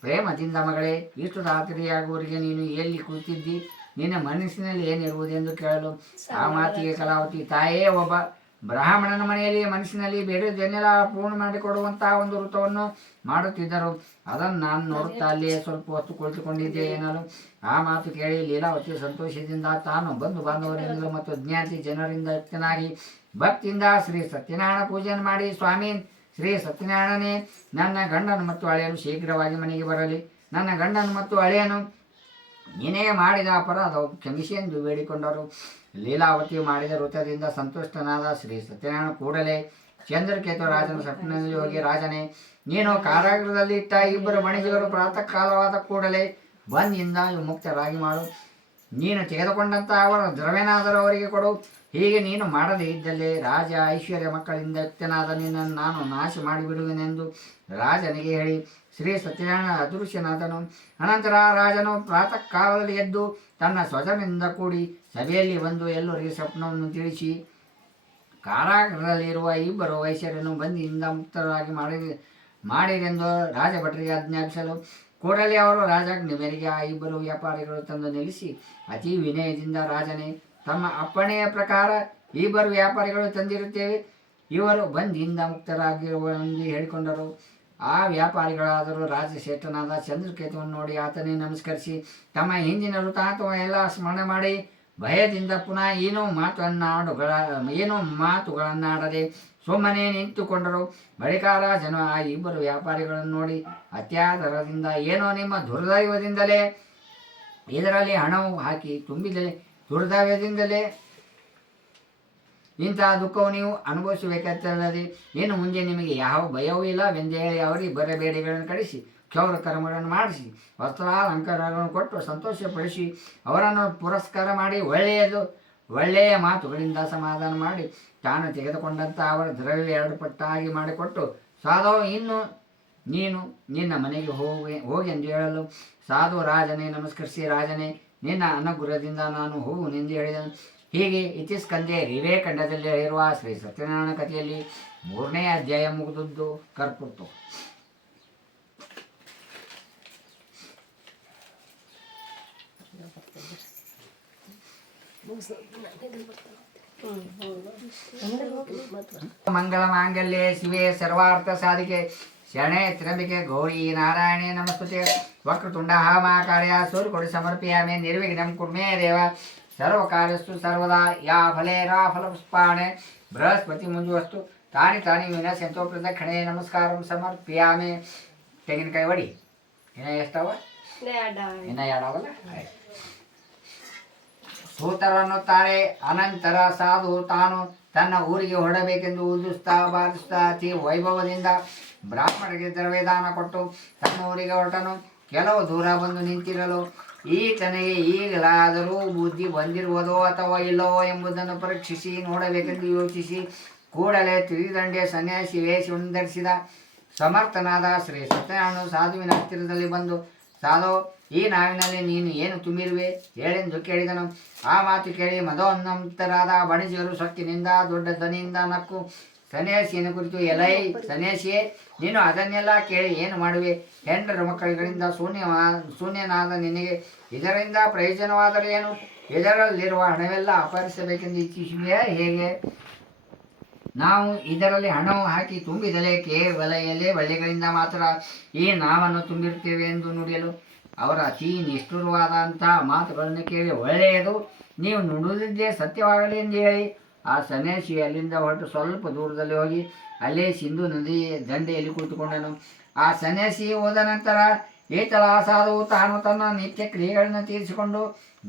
ಪ್ರೇಮದಿಂದ ಮಗಳೇ ಇಷ್ಟು ರಾತ್ರಿಯಾಗುವವರಿಗೆ ನೀನು ಎಲ್ಲಿ ಕೂತಿದ್ದಿ ನಿನ್ನ ಮನಸ್ಸಿನಲ್ಲಿ ಏನಿರುವುದೆಂದು ಕೇಳಲು ಆ ಮಾತಿಗೆ ಕಲಾವತಿ ತಾಯೇ ಒಬ್ಬ ಬ್ರಾಹ್ಮಣನ ಮನೆಯಲ್ಲಿ ಮನಸ್ಸಿನಲ್ಲಿ ಬೇಡದನ್ನೆಲ್ಲ ಪೂರ್ಣ ಮಾಡಿಕೊಡುವಂತಹ ಒಂದು ವೃತವನ್ನು ಮಾಡುತ್ತಿದ್ದರು. ಅದನ್ನು ನಾನು ನೋಡುತ್ತಾ ಅಲ್ಲಿಯೇ ಸ್ವಲ್ಪ ಹೊತ್ತು ಕುಳಿತುಕೊಂಡಿದ್ದೆ ಏನಲು ಆ ಮಾತು ಕೇಳಿ ಲೀಲಾವತಿ ಸಂತೋಷದಿಂದ ತಾನು ಬಂಧು ಬಾಂಧವರಿಂದಲೂ ಮತ್ತು ಜ್ಞಾತಿ ಜನರಿಂದ ಯುಕ್ತನಾಗಿ ಭಕ್ತಿಯಿಂದ ಶ್ರೀ ಸತ್ಯನಾರಾಯಣ ಪೂಜೆಯನ್ನು ಮಾಡಿ ಸ್ವಾಮಿ ಶ್ರೀ ಸತ್ಯನಾರಾಯಣನೇ, ನನ್ನ ಗಂಡನು ಮತ್ತು ಹಳೆಯನು ಶೀಘ್ರವಾಗಿ ಮನೆಗೆ ಬರಲಿ. ನನ್ನ ಗಂಡನು ಮತ್ತು ಅಳೆಯನು ನೀನೇ ಮಾಡಿದ ಅಪರಾಧ ಕ್ಷಮಿಸಿ ಎಂದು ಬೇಡಿಕೊಂಡರು. ಲೀಲಾವತಿ ಮಾಡಿದ ವೃತ್ತದಿಂದ ಸಂತುಷ್ಟನಾದ ಶ್ರೀ ಸತ್ಯನಾರಾಯಣ ಕೂಡಲೇ, ಚಂದ್ರಕೇತು ರಾಜನ ಸ್ವಪ್ನದಲ್ಲಿ ಹೋಗಿ, ರಾಜನೇ, ನೀನು ಕಾರಾಗೃಹದಲ್ಲಿ ಇಟ್ಟ ಇಬ್ಬರು ಮಣಿಜರು ಪ್ರಾತಃ ಕಾಲವಾದ ಕೂಡಲೇ ಬಂದಿಂದ ಮುಕ್ತರಾಗಿ ಮಾಡು. ನೀನು ತೆಗೆದುಕೊಂಡಂಥ ಅವರ ದ್ರವೇನಾದರೂ ಅವರಿಗೆ ಕೊಡು. ಹೀಗೆ ನೀನು ಮಾಡದೇ ಇದ್ದಲ್ಲಿ ರಾಜ ಐಶ್ವರ್ಯ ಮಕ್ಕಳಿಂದ ಯುಕ್ತನಾದ ನಿನ್ನನ್ನು ನಾನು ನಾಶ ಮಾಡಿಬಿಡುವೆನೆಂದು ರಾಜನಿಗೆ ಹೇಳಿ. ಶ್ರೀ ಸತ್ಯನಾರಾಯಣ ಅದೃಶ್ಯನಾದನು. ಅನಂತರ ರಾಜನು ಪ್ರಾತಃ ಕಾಲದಲ್ಲಿ ಎದ್ದು ತನ್ನ ಸ್ವಜನಿಂದ ಕೂಡಿ ಸಭೆಯಲ್ಲಿ ಬಂದು ಎಲ್ಲರಿಗೆ ಸ್ವಪ್ನವನ್ನು ತಿಳಿಸಿ, ಕಾರಾಗೃಹದಲ್ಲಿರುವ ಇಬ್ಬರು ವೈಶ್ಯರನ್ನು ಬಂದಿಯಿಂದ ಮುಕ್ತರಾಗಿ ಮಾಡಿ ಮಾಡಿರೆಂದು ರಾಜಭಟರಿಗೆ ಆಜ್ಞಾಪಿಸಲು ಕೂಡಲೇ ಅವರು ರಾಜಾಜ್ಞೆ ಮೇರೆಗೆ ಆ ಇಬ್ಬರು ವ್ಯಾಪಾರಿಗಳು ತಂದು ನಿಲ್ಲಿಸಿ, ಅತಿ ವಿನಯದಿಂದ ರಾಜನೇ, ತಮ್ಮ ಅಪ್ಪಣೆಯ ಪ್ರಕಾರ ಇಬ್ಬರು ವ್ಯಾಪಾರಿಗಳು ತಂದಿರುತ್ತೇವೆ. ಇವರು ಬಂದಿಯಿಂದ ಮುಕ್ತರಾಗಿರುವೆಂದು ಹೇಳಿಕೊಂಡರು. ಆ ವ್ಯಾಪಾರಿಗಳಾದರೂ ರಾಜಶ್ರೇಷ್ಠನಾದ ಚಂದ್ರಕೇತುವನ್ನು ನೋಡಿ ಆತನೇ ನಮಸ್ಕರಿಸಿ, ತಮ್ಮ ಹಿಂದಿನ ಎಲ್ಲ ಸ್ಮರಣೆ ಮಾಡಿ, ಭಯದಿಂದ ಪುನಃ ಏನೋ ಮಾತನ್ನಾಡುಗಳ, ಏನೋ ಮಾತುಗಳನ್ನಾಡದೆ ಸುಮ್ಮನೆ ನಿಂತುಕೊಂಡರು. ಬಳಿಕ ರಾಜನು ಆ ಇಬ್ಬರು ವ್ಯಾಪಾರಿಗಳನ್ನು ನೋಡಿ, ಅತ್ಯಾದರದಿಂದ ಏನೋ ನಿಮ್ಮ ದುರ್ದೈವದಿಂದಲೇ? ಇದರಲ್ಲಿ ಹಣವು ಹಾಕಿ ತುಂಬಿದೆ. ದುರ್ದೈವದಿಂದಲೇ? ಇಂತಹ ದುಃಖವು ನೀವು ಅನುಭವಿಸಬೇಕಾಗ್ತದೆ ಇನ್ನು ಮುಂದೆ ನಿಮಗೆ ಯಾವ ಭಯವೂ ಇಲ್ಲ ಹೇಳಿ ಅವರಿಗೆ ಬರಬೇಡಿಗಳನ್ನು ಕಳಿಸಿ ಕ್ಷೌರ ಕರ್ಮಗಳನ್ನು ಮಾಡಿಸಿ, ವಸ್ತ್ರಾಲಂಕಾರಗಳನ್ನು ಕೊಟ್ಟು ಸಂತೋಷಪಡಿಸಿ, ಅವರನ್ನು ಪುರಸ್ಕಾರ ಮಾಡಿ ಒಳ್ಳೆಯದು, ಒಳ್ಳೆಯ ಮಾತುಗಳಿಂದ ಸಮಾಧಾನ ಮಾಡಿ ತಾನು ತೆಗೆದುಕೊಂಡಂಥ ಅವರ ದ್ರವ್ಯ ಎರಡು ಪಟ್ಟಾಗಿ ಮಾಡಿಕೊಟ್ಟು, ಸಾಧೋ, ಇನ್ನು ನೀನು ನಿನ್ನ ಮನೆಗೆ ಹೋಗಿ ಹೋಗಿ ಎಂದು ಹೇಳಲು, ಸಾಧು ರಾಜನೇ, ನಮಸ್ಕರಿಸಿ ರಾಜನೇ, ನಿನ್ನ ಅನುಗ್ರಹದಿಂದ ನಾನು ಹೋಗುನೆಂದು ಹೇಳಿದನು. ಹೀಗೆ ಇತಿಸ್ಕಂದೆ ವಿವೇಕಂಡದಲ್ಲಿ ಇರುವ ಶ್ರೀ ಸತ್ಯನಾರಾಯಣ ಕಥೆಯಲ್ಲಿ ಮೂರನೇ ಅಧ್ಯಾಯ ಮುಗಿದದ್ದು ಕರ್ಪುಟ್ಟು ಮಂಗಳ ಮಾಂಗಲ್ಯ ಶಿವೆ ಸರ್ವಾರ್ಥ ಸಾಧಿಕೆ. ಶರಣೆ ತ್ರಂಬಿಕೆ ಗೌರಿ ನಾರಾಯಣೆ ನಮಸ್ತೆ ವಕ್ರತುಂಡ ಮಹಾಕಾರ್ಯ ಸೂರ್ಯಕೊಡಿ ಸಮರ್ಪಿಯಾಮೆ. ನಿರ್ವಿಘ್ನಂ ಕುರ್ಮೇ ದೇವ. ಸರ್ವ ಕಾರ್ಯಸ್ತು ಸರ್ವದಾ. ಯಾ ಫಲೇ ರಾ ಫಲ ಪುಷ್ಪಾಣೆ. ಬೃಹಸ್ಪತಿ ಮುಂಜುವಸ್ತು. ತಾನಿ ತಾನಿ ವಿನಸಂತೋ ಪ್ರದಕ್ಷಿಣೆ ನಮಸ್ಕಾರ ಸಮರ್ಪಿಯಾಮೆ. ತೆಂಗಿನಕಾಯಿ ಹೊಡಿ ಇನ್ನ ಎಷ್ಟವ? ಇನ್ನ ಎರಡವಲ್ಲ? ಆಯ್ತು. ಸೂತರನ್ನುತ್ತಾರೆ ಅನಂತರ ಸಾಧು ತಾನು ತನ್ನ ಊರಿಗೆ ಹೊರಡಬೇಕೆಂದು ಊದಿಸ್ತಾ ಬಾರಿಸ್ತಾ ಅತಿ ವೈಭವದಿಂದ ಬ್ರಾಹ್ಮಣರಿಗೆ ದ್ರವ್ಯದಾನ ಕೊಟ್ಟು ತನ್ನ ಊರಿಗೆ ಹೊರಟನು. ಕೆಲವು ದೂರ ಬಂದು ನಿಂತಿರಲು ಈತನಿಗೆ ಈಗಲಾದರೂ ಬುದ್ಧಿ ಬಂದಿರುವುದೋ ಅಥವಾ ಇಲ್ಲವೋ ಎಂಬುದನ್ನು ಪರೀಕ್ಷಿಸಿ ನೋಡಬೇಕೆಂದು ಯೋಚಿಸಿ ಕೂಡಲೇ ತ್ರಿದಂಡೆ ಸನ್ಯಾಸಿ ವೇಷವನ್ನು ಧರಿಸಿದ ಸಮರ್ಥನಾದ ಶ್ರೀ ಸತ್ಯನಾರಾಯಣ ಸಾಧುವಿನ ಹತ್ತಿರದಲ್ಲಿ ಬಂದು, ಸಾಧು ಈ ನಾವಿನಲ್ಲಿ ನೀನು? ಏನು ತುಂಬಿರುವೆ? ಹೇಳೆಂದು ಕೇಳಿದನು. ಆ ಮಾತು ಕೇಳಿ ಮದೋನ್ನಂತರಾದ ಬಣಿಜಿಯರು ಸೊಕ್ಕಿನಿಂದ ದೊಡ್ಡ ದನಿಯಿಂದ ನಕ್ಕು ಸನ್ಯಾಸಿಯನ್ನು ಕುರಿತು, ಎಲೈ ಸನ್ಯಾಸಿಯೇ, ನೀನು ಅದನ್ನೆಲ್ಲ ಕೇಳಿ ಏನು ಮಾಡುವೆ? ಹೆಂಡರ ಮಕ್ಕಳುಗಳಿಂದ ಶೂನ್ಯ ಶೂನ್ಯನಾದ ನಿನಗೆ ಇದರಿಂದ ಪ್ರಯೋಜನವಾದರೆ ಏನು? ಇದರಲ್ಲಿರುವ ಹಣವೆಲ್ಲ ಅಪಹರಿಸಬೇಕೆಂದು ಇಚ್ಛಿಸುವೆಯಾ ಹೇಗೆ? ನಾವು ಇದರಲ್ಲಿ ಹಣವು ಹಾಕಿ ತುಂಬಿದಲೇ ಕೇವಲ ಎಲೆ ಬಳ್ಳಿಗಳಿಂದ ಮಾತ್ರ ಈ ನಾವನ್ನು ತುಂಬಿರುತ್ತೇವೆ ಎಂದು ನುಡಿಯಲು ಅವರ ಅತಿ ನಿಷ್ಠುರವಾದಂತಹ ಮಾತುಗಳನ್ನು ಕೇಳಿ ಒಳ್ಳೆಯದು. ನೀವು ನುಡಿದಿದ್ದೇ ಸತ್ಯವಾಗಲಿ ಎಂದು ಹೇಳಿ, ಆ ಸನ್ಯಾಸಿ ಅಲ್ಲಿಂದ ಹೊರಟು ಸ್ವಲ್ಪ ದೂರದಲ್ಲಿ ಹೋಗಿ ಅಲ್ಲೇ ಸಿಂಧು ನದಿ ದಂಡೆಯಲ್ಲಿ ಕುಳಿತುಕೊಂಡನು. ಆ ಸನ್ಯಾಸಿ ಹೋದ ನಂತರ ಏತಲ ಸಾಧುವು ತಾನು ತನ್ನ ನಿತ್ಯ ಕ್ರಿಯೆಗಳನ್ನು ತೀರಿಸಿಕೊಂಡು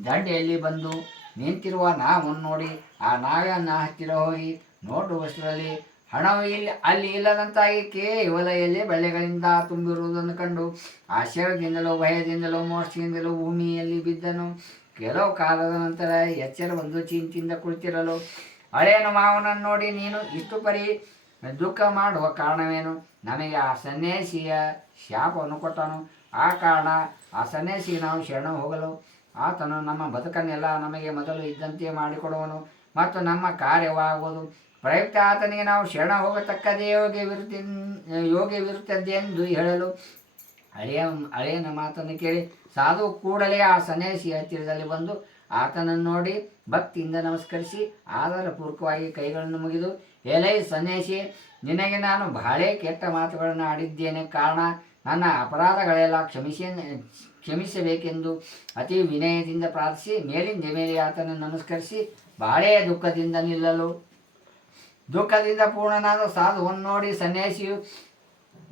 ದಂಡೆಯಲ್ಲಿ ಬಂದು ನಿಂತಿರುವ ನಾವನ್ನು ನೋಡಿ ಆ ನಾಗನ ಹತ್ತಿರ ಹೋಗಿ ನೋಡುವಷ್ಟರಲ್ಲಿ ಹಣವು ಇಲ್ಲಿ ಅಲ್ಲಿ ಇಲ್ಲದಂತಾಗಿ ಕೇವಲ ಎಲೆ ಬಳ್ಳಿಗಳಿಂದ ತುಂಬಿರುವುದನ್ನು ಕಂಡು ಆಶ್ಚರ್ಯದಿಂದಲೂ ಭಯದಿಂದಲೋ, ಮೋಸದಿಂದಲೂ ಭೂಮಿಯಲ್ಲಿ ಬಿದ್ದನು. ಕೆಲವು ಕಾಲದ ನಂತರ ಎಚ್ಚರ ಒಂದು ಚಿಂತಿಯಿಂದ ಕುಳಿತಿರಲು ಹಳೆಯನು ಮಾವನನ್ನು ನೋಡಿ, ನೀನು ಇಷ್ಟು ಪರಿ ದುಃಖ ಮಾಡುವ ಕಾರಣವೇನು? ನಮಗೆ ಆ ಸನ್ಯಾಸಿಯ ಶಾಪವನ್ನು ಕೊಟ್ಟನು. ಆ ಕಾರಣ ಆ ಸನ್ಯಾಸಿ ನಾವು ಶರಣ ಹೋಗಲು. ಆತನು ನಮ್ಮ ಬದುಕನ್ನೆಲ್ಲ ನಮಗೆ ಮೊದಲು ಇದ್ದಂತೆ ಮಾಡಿಕೊಡುವನು ಮತ್ತು ನಮ್ಮ ಕಾರ್ಯವಾಗುವುದು. ಪ್ರಯುಕ್ತ ಆತನಿಗೆ ನಾವು ಶರಣ ಹೋಗತಕ್ಕದೇ ಯೋಗ್ಯವಿರುತ್ತ ಎಂದು ಹೇಳಲು ಹಳೆಯ ಹಳೆಯನ ಮಾತನ್ನು ಕೇಳಿ ಸಾಧು ಕೂಡಲೇ ಆ ಸನ್ಯಾಸಿ ಹತ್ತಿರದಲ್ಲಿ ಬಂದು ಆತನನ್ನು ನೋಡಿ ಭಕ್ತಿಯಿಂದ ನಮಸ್ಕರಿಸಿ ಆಧಾರಪೂರ್ವಕವಾಗಿ ಕೈಗಳನ್ನು ಮುಗಿದು, ಎಲೈ ಸನ್ಯಾಸಿ, ನಿನಗೆ ನಾನು ಬಹಳ ಕೆಟ್ಟ ಮಾತುಗಳನ್ನು ಆಡಿದ್ದೇನೆ. ಕಾರಣ ನನ್ನ ಅಪರಾಧಗಳೆಲ್ಲ ಕ್ಷಮಿಸಿ, ಕ್ಷಮಿಸಬೇಕೆಂದು ಅತಿ ವಿನಯದಿಂದ ಪ್ರಾರ್ಥಿಸಿ, ಮೇಲಿಂದ ಮೇಲೆ ಆತನನ್ನು ನಮಸ್ಕರಿಸಿ ಬಹಳ ದುಃಖದಿಂದ ನಿಲ್ಲಲು ದುಃಖದಿಂದ ಪೂರ್ಣನಾದ ಸಾಧುವನ್ನು ನೋಡಿ ಸನ್ಯಾಸಿಯು,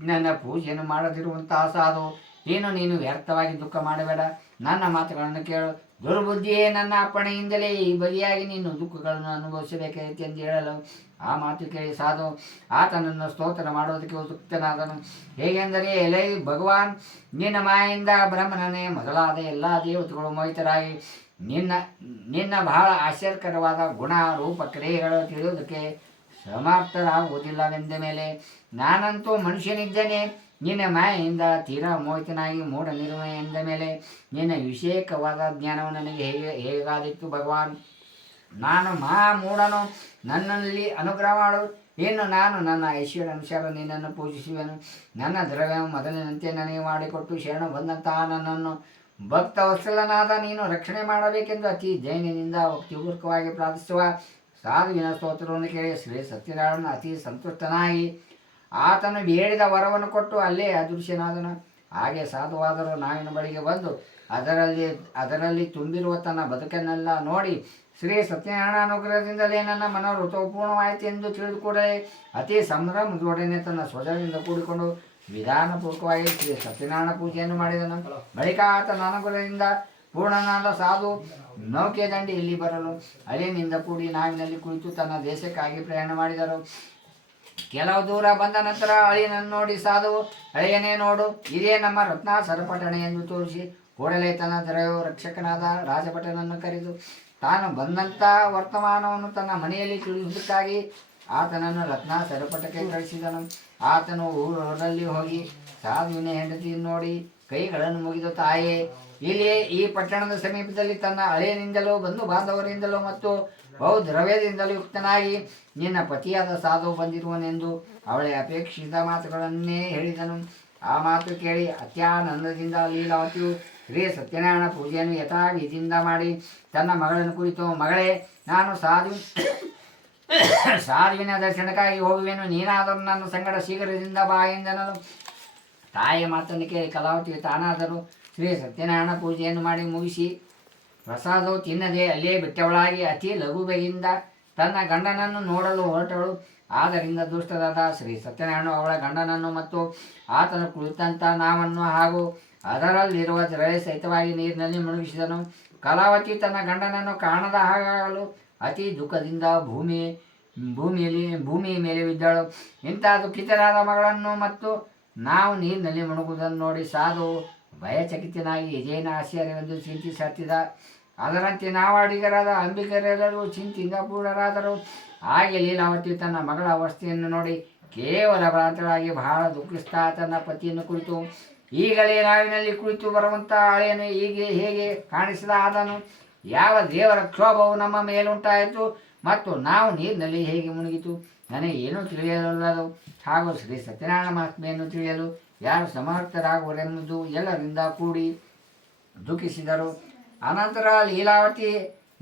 ನನ್ನ ಪೂಜೆಯನ್ನು ಮಾಡದಿರುವಂತಹ ಸಾಧು ಏನು ನೀನು ವ್ಯರ್ಥವಾಗಿ ದುಃಖ ಮಾಡಬೇಡ. ನನ್ನ ಮಾತುಗಳನ್ನು ಕೇಳು. ದುರ್ಬುದ್ಧಿಯೇ ನನ್ನ ಅಪ್ಪಣೆಯಿಂದಲೇ ಈ ಬಗೆಯಾಗಿ ನೀನು ದುಃಖಗಳನ್ನು ಅನುಭವಿಸಬೇಕಾಯಿತು ಎಂದು ಹೇಳಲು ಆ ಮಾತು ಕೇಳಿ ಸಾಧು, ಆತನನ್ನು ಸ್ತೋತ್ರ ಮಾಡೋದಕ್ಕೆ ಉತ್ಸುಕ್ತನಾದನು ಹೇಗೆಂದರೆ ಎಲೆ ಭಗವಾನ್, ನಿನ್ನ ಮಾಯಿಂದ ಬ್ರಹ್ಮನೇ ಮೊದಲಾದ ಎಲ್ಲ ದೇವತೆಗಳು ಮೋಹಿತರಾಗಿ, ನಿನ್ನ ನಿನ್ನ ಬಹಳ ಆಶ್ಚರ್ಯಕರವಾದ ಗುಣ ರೂಪ ಕ್ರಿಯೆಗಳು ತಿಳಿಯುವುದಕ್ಕೆ ಸಮರ್ಥರಾಗುವುದಿಲ್ಲವೆಂದ ಮೇಲೆ ನಾನಂತೂ ಮನುಷ್ಯನಿದ್ದೇನೆ. ನಿನ್ನ ಮಾಯೆಯಿಂದ ತೀರಾ ಮೋಹಿತನಾಗಿ ಮೂಢ ನಿರ್ಮಯ ಎಂದ ಮೇಲೆ ನಿನ್ನ ವಿಷೇಕವಾದ ಜ್ಞಾನವು ನನಗೆ ಹೇಗೆ ಹೇಗಾದಿತ್ತು ಭಗವಾನ್? ನಾನು ಮಹಾ ಮೂಢನು ನನ್ನಲ್ಲಿ ಅನುಗ್ರಹ ಮಾಡು. ಇನ್ನು ನಾನು ನನ್ನ ಐಶ್ವರ್ಯ ಅನುಸಾರ ನಿನ್ನನ್ನು ಪೂಜಿಸುವೆನು. ನನ್ನ ದ್ರವ್ಯ ಮೊದಲಿನಂತೆ ನನಗೆ ಮಾಡಿಕೊಟ್ಟು ಶರಣ ಬಂದಂತಹ ನನ್ನನ್ನು ಭಕ್ತ ವತ್ಸಲನಾದ ನೀನು ರಕ್ಷಣೆ ಮಾಡಬೇಕೆಂದು ಅತಿ ಜೈನಿನಿಂದ ಭಕ್ತಿಪೂರ್ವಕವಾಗಿ ಪ್ರಾರ್ಥಿಸುವ ಸಾಧುವಿನ ಸ್ತೋತ್ರವನ್ನು ಕೇಳಿ ಶ್ರೀ ಸತ್ಯನಾರಾಯಣ ಅತಿ ಸಂತುಷ್ಟನಾಗಿ ಆತನು ಬೇಡಿದ ವರವನ್ನು ಕೊಟ್ಟು ಅಲ್ಲೇ ಅದೃಶ್ಯನಾದನು. ಹಾಗೆ ಸಾಧುವಾದರೂ ನಾವಿನ ಬಳಿಗೆ ಬಂದು ಅದರಲ್ಲಿ ಅದರಲ್ಲಿ ತುಂಬಿರುವ ತನ್ನ ಬದುಕನ್ನೆಲ್ಲ ನೋಡಿ ಶ್ರೀ ಸತ್ಯನಾರಾಯಣ ಅನುಗ್ರಹದಿಂದಲೇ ನನ್ನ ಪೂರ್ಣವಾಯಿತು ಎಂದು ತಿಳಿದು ಕೂಡಲೇ ಅತಿ ಸಂಭ್ರಮದೊಡನೆ ತನ್ನ ಸ್ವಜನದಿಂದ ಕೂಡಿಕೊಂಡು ವಿಧಾನಪೂರ್ವಕವಾಗಿ ಶ್ರೀ ಸತ್ಯನಾರಾಯಣ ಪೂಜೆಯನ್ನು ಮಾಡಿದನು. ಬಳಿಕ ಆತನ ಅನುಗ್ರಹದಿಂದ ಪೂರ್ಣನಾದ ಸಾಧು ನೌಕೆ ದಂಡಿ ಇಲ್ಲಿ ಬರಲು? ಅಲೆನಿಂದ ಕೂಡಿ ನಾವಿನಲ್ಲಿ ಕುಳಿತು ತನ್ನ ದೇಶಕ್ಕಾಗಿ ಪ್ರಯಾಣ ಮಾಡಿದರು. ಕೆಲವು ದೂರ ಬಂದ ನಂತರ ಅಳಿಯನನ್ನು ನೋಡಿ ಸಾಧು, ಅಳಿಯನೇ ನೋಡು, ಇದೇ ನಮ್ಮ ರತ್ನ ಸರಪಟಣೆ ಎಂದು ತೋರಿಸಿ. ಕೂಡಲೇ ತನ್ನ ದೊರೆಯು ರಕ್ಷಕನಾದ ರಾಜಭಟನನ್ನು ಕರೆದು, ತಾನು ಬಂದಂತ ವರ್ತಮಾನವನ್ನು ತನ್ನ ಮನೆಯಲ್ಲಿ ತಿಳಿಸುವುದಕ್ಕಾಗಿ ಆತನನ್ನು ರತ್ನ ಸರಪಟಕ್ಕೆ ಕಳಿಸಿದನು. ಆತನು ಊರಲ್ಲಿ ಹೋಗಿ ಸಾಧುವಿನ ಹೆಂಡತಿಯನ್ನು ನೋಡಿ ಕೈಗಳನ್ನು ಮುಗಿದು, ತಾಯೇ ಇಲ್ಲಿ ಈ ಪಟ್ಟಣದ ಸಮೀಪದಲ್ಲಿ ತನ್ನ ಹಳೆಯನಿಂದಲೂ, ಬಂಧು ಬಾಂಧವರಿಂದಲೂ ಮತ್ತು ಬಹು ದ್ರವ್ಯದಿಂದಲೂ ಯುಕ್ತನಾಗಿ ನಿನ್ನ ಪತಿಯಾದ ಸಾಧು ಬಂದಿರುವನೆಂದು ಅವಳೆ ಅಪೇಕ್ಷಿತ ಮಾತುಗಳನ್ನೇ ಹೇಳಿದನು. ಆ ಮಾತು ಕೇಳಿ ಅತ್ಯಾನಂದದಿಂದ ಲೀಲಾವತಿಯು ಶ್ರೀ ಸತ್ಯನಾರಾಯಣ ಪೂಜೆಯನ್ನು ಯಥಾವಿಧಿಯಿಂದ ಮಾಡಿ ತನ್ನ ಮಗಳನ್ನು ಕುರಿತು, ಮಗಳೇ, ನಾನು ಸಾಧು, ಸಾಧುವಿನ ದರ್ಶನಕ್ಕಾಗಿ ಹೋಗುವೆನು. ನೀನಾದರೂ ನನ್ನ ಸಂಗಡ ಶೀಘ್ರದಿಂದ ಬಾ ಎಂದನನು. ತಾಯಿಯ ಮಾತನ್ನು ಕೇಳಿ ಕಲಾವತಿಯು ತಾನಾದರೂ ಶ್ರೀ ಸತ್ಯನಾರಾಯಣ ಪೂಜೆಯನ್ನು ಮಾಡಿ ಮುಗಿಸಿ ಪ್ರಸಾದವು ತಿನ್ನದೆ ಅಲ್ಲೇ ಬಿಟ್ಟವಳಾಗಿ ಅತಿ ಲಘುಬೆಯಿಂದ ತನ್ನ ಗಂಡನನ್ನು ನೋಡಲು ಹೊರಟಳು. ಆದ್ದರಿಂದ ದುಷ್ಟದಾದ ಶ್ರೀ ಸತ್ಯನಾರಾಯಣ ಅವಳ ಗಂಡನನ್ನು ಮತ್ತು ಆತನು ಕುಳಿತಂಥ ನಾವನ್ನು ಹಾಗೂ ಅದರಲ್ಲಿರುವ ದ್ರವ್ಯ ಸಹಿತವಾಗಿ ನೀರಿನಲ್ಲಿ ಮುಳುಗಿಸಿದನು. ಕಲಾವತಿ ತನ್ನ ಗಂಡನನ್ನು ಕಾಣದ ಹಾಗಾಗಲು ಅತಿ ದುಃಖದಿಂದ ಭೂಮಿ, ಭೂಮಿಯಲ್ಲಿ, ಭೂಮಿಯ ಮೇಲೆ ಬಿದ್ದಳು. ಇಂಥ ದುಃಖಿತರಾದ ಮಗಳನ್ನು ಮತ್ತು ನಾವು ನೀರಿನಲ್ಲಿ ಮುಳುಗುವುದನ್ನು ನೋಡಿ ಸಾಧು ಭಯಚಕಿತನಾಗಿ ಇದೇನು ಆಶ್ಚರ್ಯವೆಂದು ಚಿಂತಿಸುತ್ತಿದ್ದ ಅದರಂತೆ ನಾವಾಡಿಗರಾದ ಅಂಬಿಕರೆಲ್ಲರೂ ಚಿಂತೆಯಿಂದ ಪೂರ್ಣರಾದರು ಹಾಗೆ ಲೀಲಾವತಿ ತನ್ನ ಮಗಳ ಅವಸ್ಥೆಯನ್ನು ನೋಡಿ ಕೇವಲ ಭ್ರಾಂತರಾಗಿ ಬಹಳ ದುಃಖಿಸ್ತಾ ತನ್ನ ಪತಿಯನ್ನು ಕುರಿತು. ಈಗಲೇ ನಾವಿನಲ್ಲಿ ಕುಳಿತು ಬರುವಂಥ ಹಳೆಯನ್ನು ಹೀಗೆ ಹೇಗೆ ಕಾಣಿಸಿದ ಆದನು ಯಾವ ದೇವರ ಕ್ಷೋಭವು ನಮ್ಮ ಮೇಲುಂಟಾಯಿತು ಮತ್ತು ನಾವು ನೀರಿನಲ್ಲಿ ಹೇಗೆ ಮುಳುಗಿತು, ನನಗೆ ಏನೂ ತಿಳಿಯಲಲ್ಲದು ಹಾಗೂ ಶ್ರೀ ಸತ್ಯನಾರಾಯಣ ಮಹಾತ್ಮೆಯನ್ನು ತಿಳಿಯಲು ಯಾರು ಸಮರ್ಥರಾಗುವರೆಂಬುದು ಎಲ್ಲರಿಂದ ಕೂಡಿ ದುಃಖಿಸಿದರು. ಅನಂತರ ಲೀಲಾವತಿ,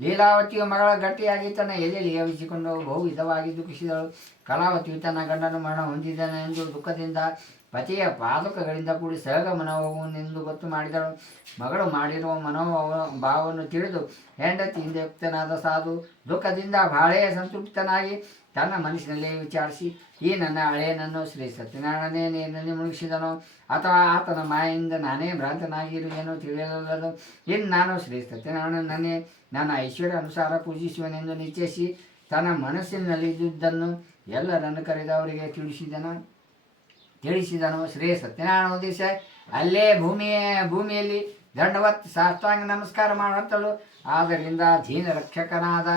ಲೀಲಾವತಿಯ ಮಗಳ ಗಟ್ಟಿಯಾಗಿ ತನ್ನ ಎದೆಯಲ್ಲಿ ಏವಿಸಿಕೊಂಡು ಬಹು ವಿಧವಾಗಿ ದುಃಖಿಸಿದಳು. ಕಲಾವತಿಯು ತನ್ನ ಗಂಡನು ಮರಣ ಹೊಂದಿದ್ದಾನೆ ಎಂದು ದುಃಖದಿಂದ ಪತಿಯ ಪಾದಕಗಳಿಂದ ಕೂಡಿ ಸಹಗ ಮನೋಭಾವವನ್ನೆಂದು ಗೊತ್ತು ಮಾಡಿದಳು. ಮಗಳು ಮಾಡಿರುವ ಮನೋಭಾವ ಭಾವವನ್ನು ತಿಳಿದು ಹೆಂಡತಿ ಯುಕ್ತನಾದ ಸಾಧು, ದುಃಖದಿಂದ ಬಹಳೇ ಸಂತೃಪ್ತನಾಗಿ ತನ್ನ ಮನಸ್ಸಿನಲ್ಲೇ ವಿಚಾರಿಸಿ, ಈ ನನ್ನ ಹಳೆಯನನ್ನು ಶ್ರೀ ಸತ್ಯನಾರಾಯಣನೇ ಮುಳುಗಿಸಿದನೋ. ಅಥವಾ ಆತನ ಮಾಯಿಂದ ನಾನೇ ಭ್ರಾಂತನಾಗಿರುವೆನೋ ತಿಳಿಯಲಲ್ಲದು ಇನ್ನು ನಾನು ಶ್ರೀ ಸತ್ಯನಾರಾಯಣನನ್ನೇ ನನ್ನ ಐಶ್ವರ್ಯ ಅನುಸಾರ ಪೂಜಿಸುವನೆಂದು ನಿಶ್ಚಯಿಸಿ, ತನ್ನ ಮನಸ್ಸಿನಲ್ಲಿ ಇದ್ದುದನ್ನು ಎಲ್ಲರನ್ನು ಕರೆದವರಿಗೆ ತಿಳಿಸಿದನು. ತಿಳಿಸಿದನು ಶ್ರೀ ಸತ್ಯನಾರಾಯಣ ಉದ್ದೇಶ, ಅಲ್ಲೇ ಭೂಮಿಯ, ಭೂಮಿಯಲ್ಲಿ ದಂಡವತ್ ಸಾಷ್ಟಾಂಗ ನಮಸ್ಕಾರ ಮಾಡುತ್ತಳು ಆದ್ದರಿಂದ ದೀನ ರಕ್ಷಕನಾದ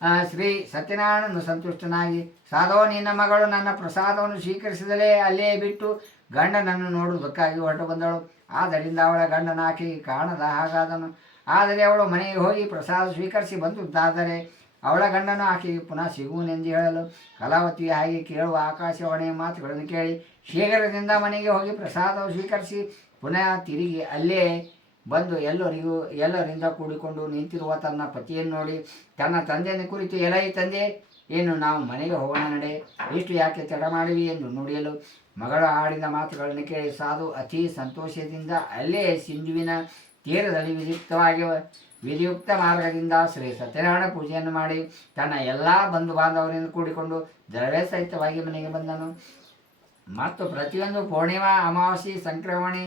ಶ್ರೀ ಸತ್ಯನಾರಾಯಣನು ಸಂತುಷ್ಟನಾಗಿ ಸಾಧವ ನಿನ್ನ ಮಗಳು ನನ್ನ ಪ್ರಸಾದವನ್ನು ಸ್ವೀಕರಿಸಿದಲೇ ಅಲ್ಲೇ ಬಿಟ್ಟು ಗಂಡನನ್ನು ನೋಡುವುದಕ್ಕಾಗಿ ಹೊರಟು ಬಂದಳು ಆದ್ದರಿಂದ ಅವಳ ಗಂಡನ ಆಕೆಗೆ ಕಾಣದ ಹಾಗಾದನು. ಆದರೆ ಅವಳು ಮನೆಗೆ ಹೋಗಿ ಪ್ರಸಾದ ಸ್ವೀಕರಿಸಿ ಬಂದುದಾದರೆ ಅವಳ ಗಂಡನು ಆಕೆಗೆ ಪುನಃ ಸಿಗುವನೆಂದು ಹೇಳಲು ಕಲಾವತಿ ಹಾಗೆ ಕೇಳುವ ಆಕಾಶವಾಣಿಯ ಮಾತುಗಳನ್ನು ಕೇಳಿ ಶೀಘ್ರದಿಂದ ಮನೆಗೆ ಹೋಗಿ ಪ್ರಸಾದವು ಸ್ವೀಕರಿಸಿ ಪುನಃ ತಿರುಗಿ ಅಲ್ಲೇ ಬಂದು ಎಲ್ಲರಿಗೂ, ಎಲ್ಲರಿಂದ ಕೂಡಿಕೊಂಡು ನಿಂತಿರುವ ತನ್ನ ಪತಿಯನ್ನು ನೋಡಿ, ತನ್ನ ತಂದೆಯನ್ನು ಕುರಿತು, ಎಲೈ ತಂದೆ ಏನು ನಾವು ಮನೆಗೆ ಹೋಗೋಣ ನಡೆ, ಇಷ್ಟು ಯಾಕೆ ತಡ ಮಾಡಿವಿ ಎಂದು ನುಡಿಯಲು ಮಗಳ ಆಡಿದ ಮಾತುಗಳನ್ನು ಕೇಳಿ ಸಾಧು ಅತಿ ಸಂತೋಷದಿಂದ ಅಲ್ಲೇ ಸಿಂಧುವಿನ ತೀರದಲ್ಲಿ ವಿಯುಕ್ತವಾಗಿ ವಿಧಿಯುಕ್ತ ಮಾರ್ಗದಿಂದ ಶ್ರೀ ಸತ್ಯನಾರಾಯಣ ಪೂಜೆಯನ್ನು ಮಾಡಿ, ತನ್ನ ಎಲ್ಲ ಬಂಧು ಬಾಂಧವರಿಂದ ಕೂಡಿಕೊಂಡು ದ್ರವ್ಯ ಸಹಿತವಾಗಿ ಮನೆಗೆ ಬಂದನು. ಮತ್ತು ಪ್ರತಿಯೊಂದು ಪೂರ್ಣಿಮಾ, ಅಮಾವಾಸ್ಯೆ, ಸಂಕ್ರಮಣೆ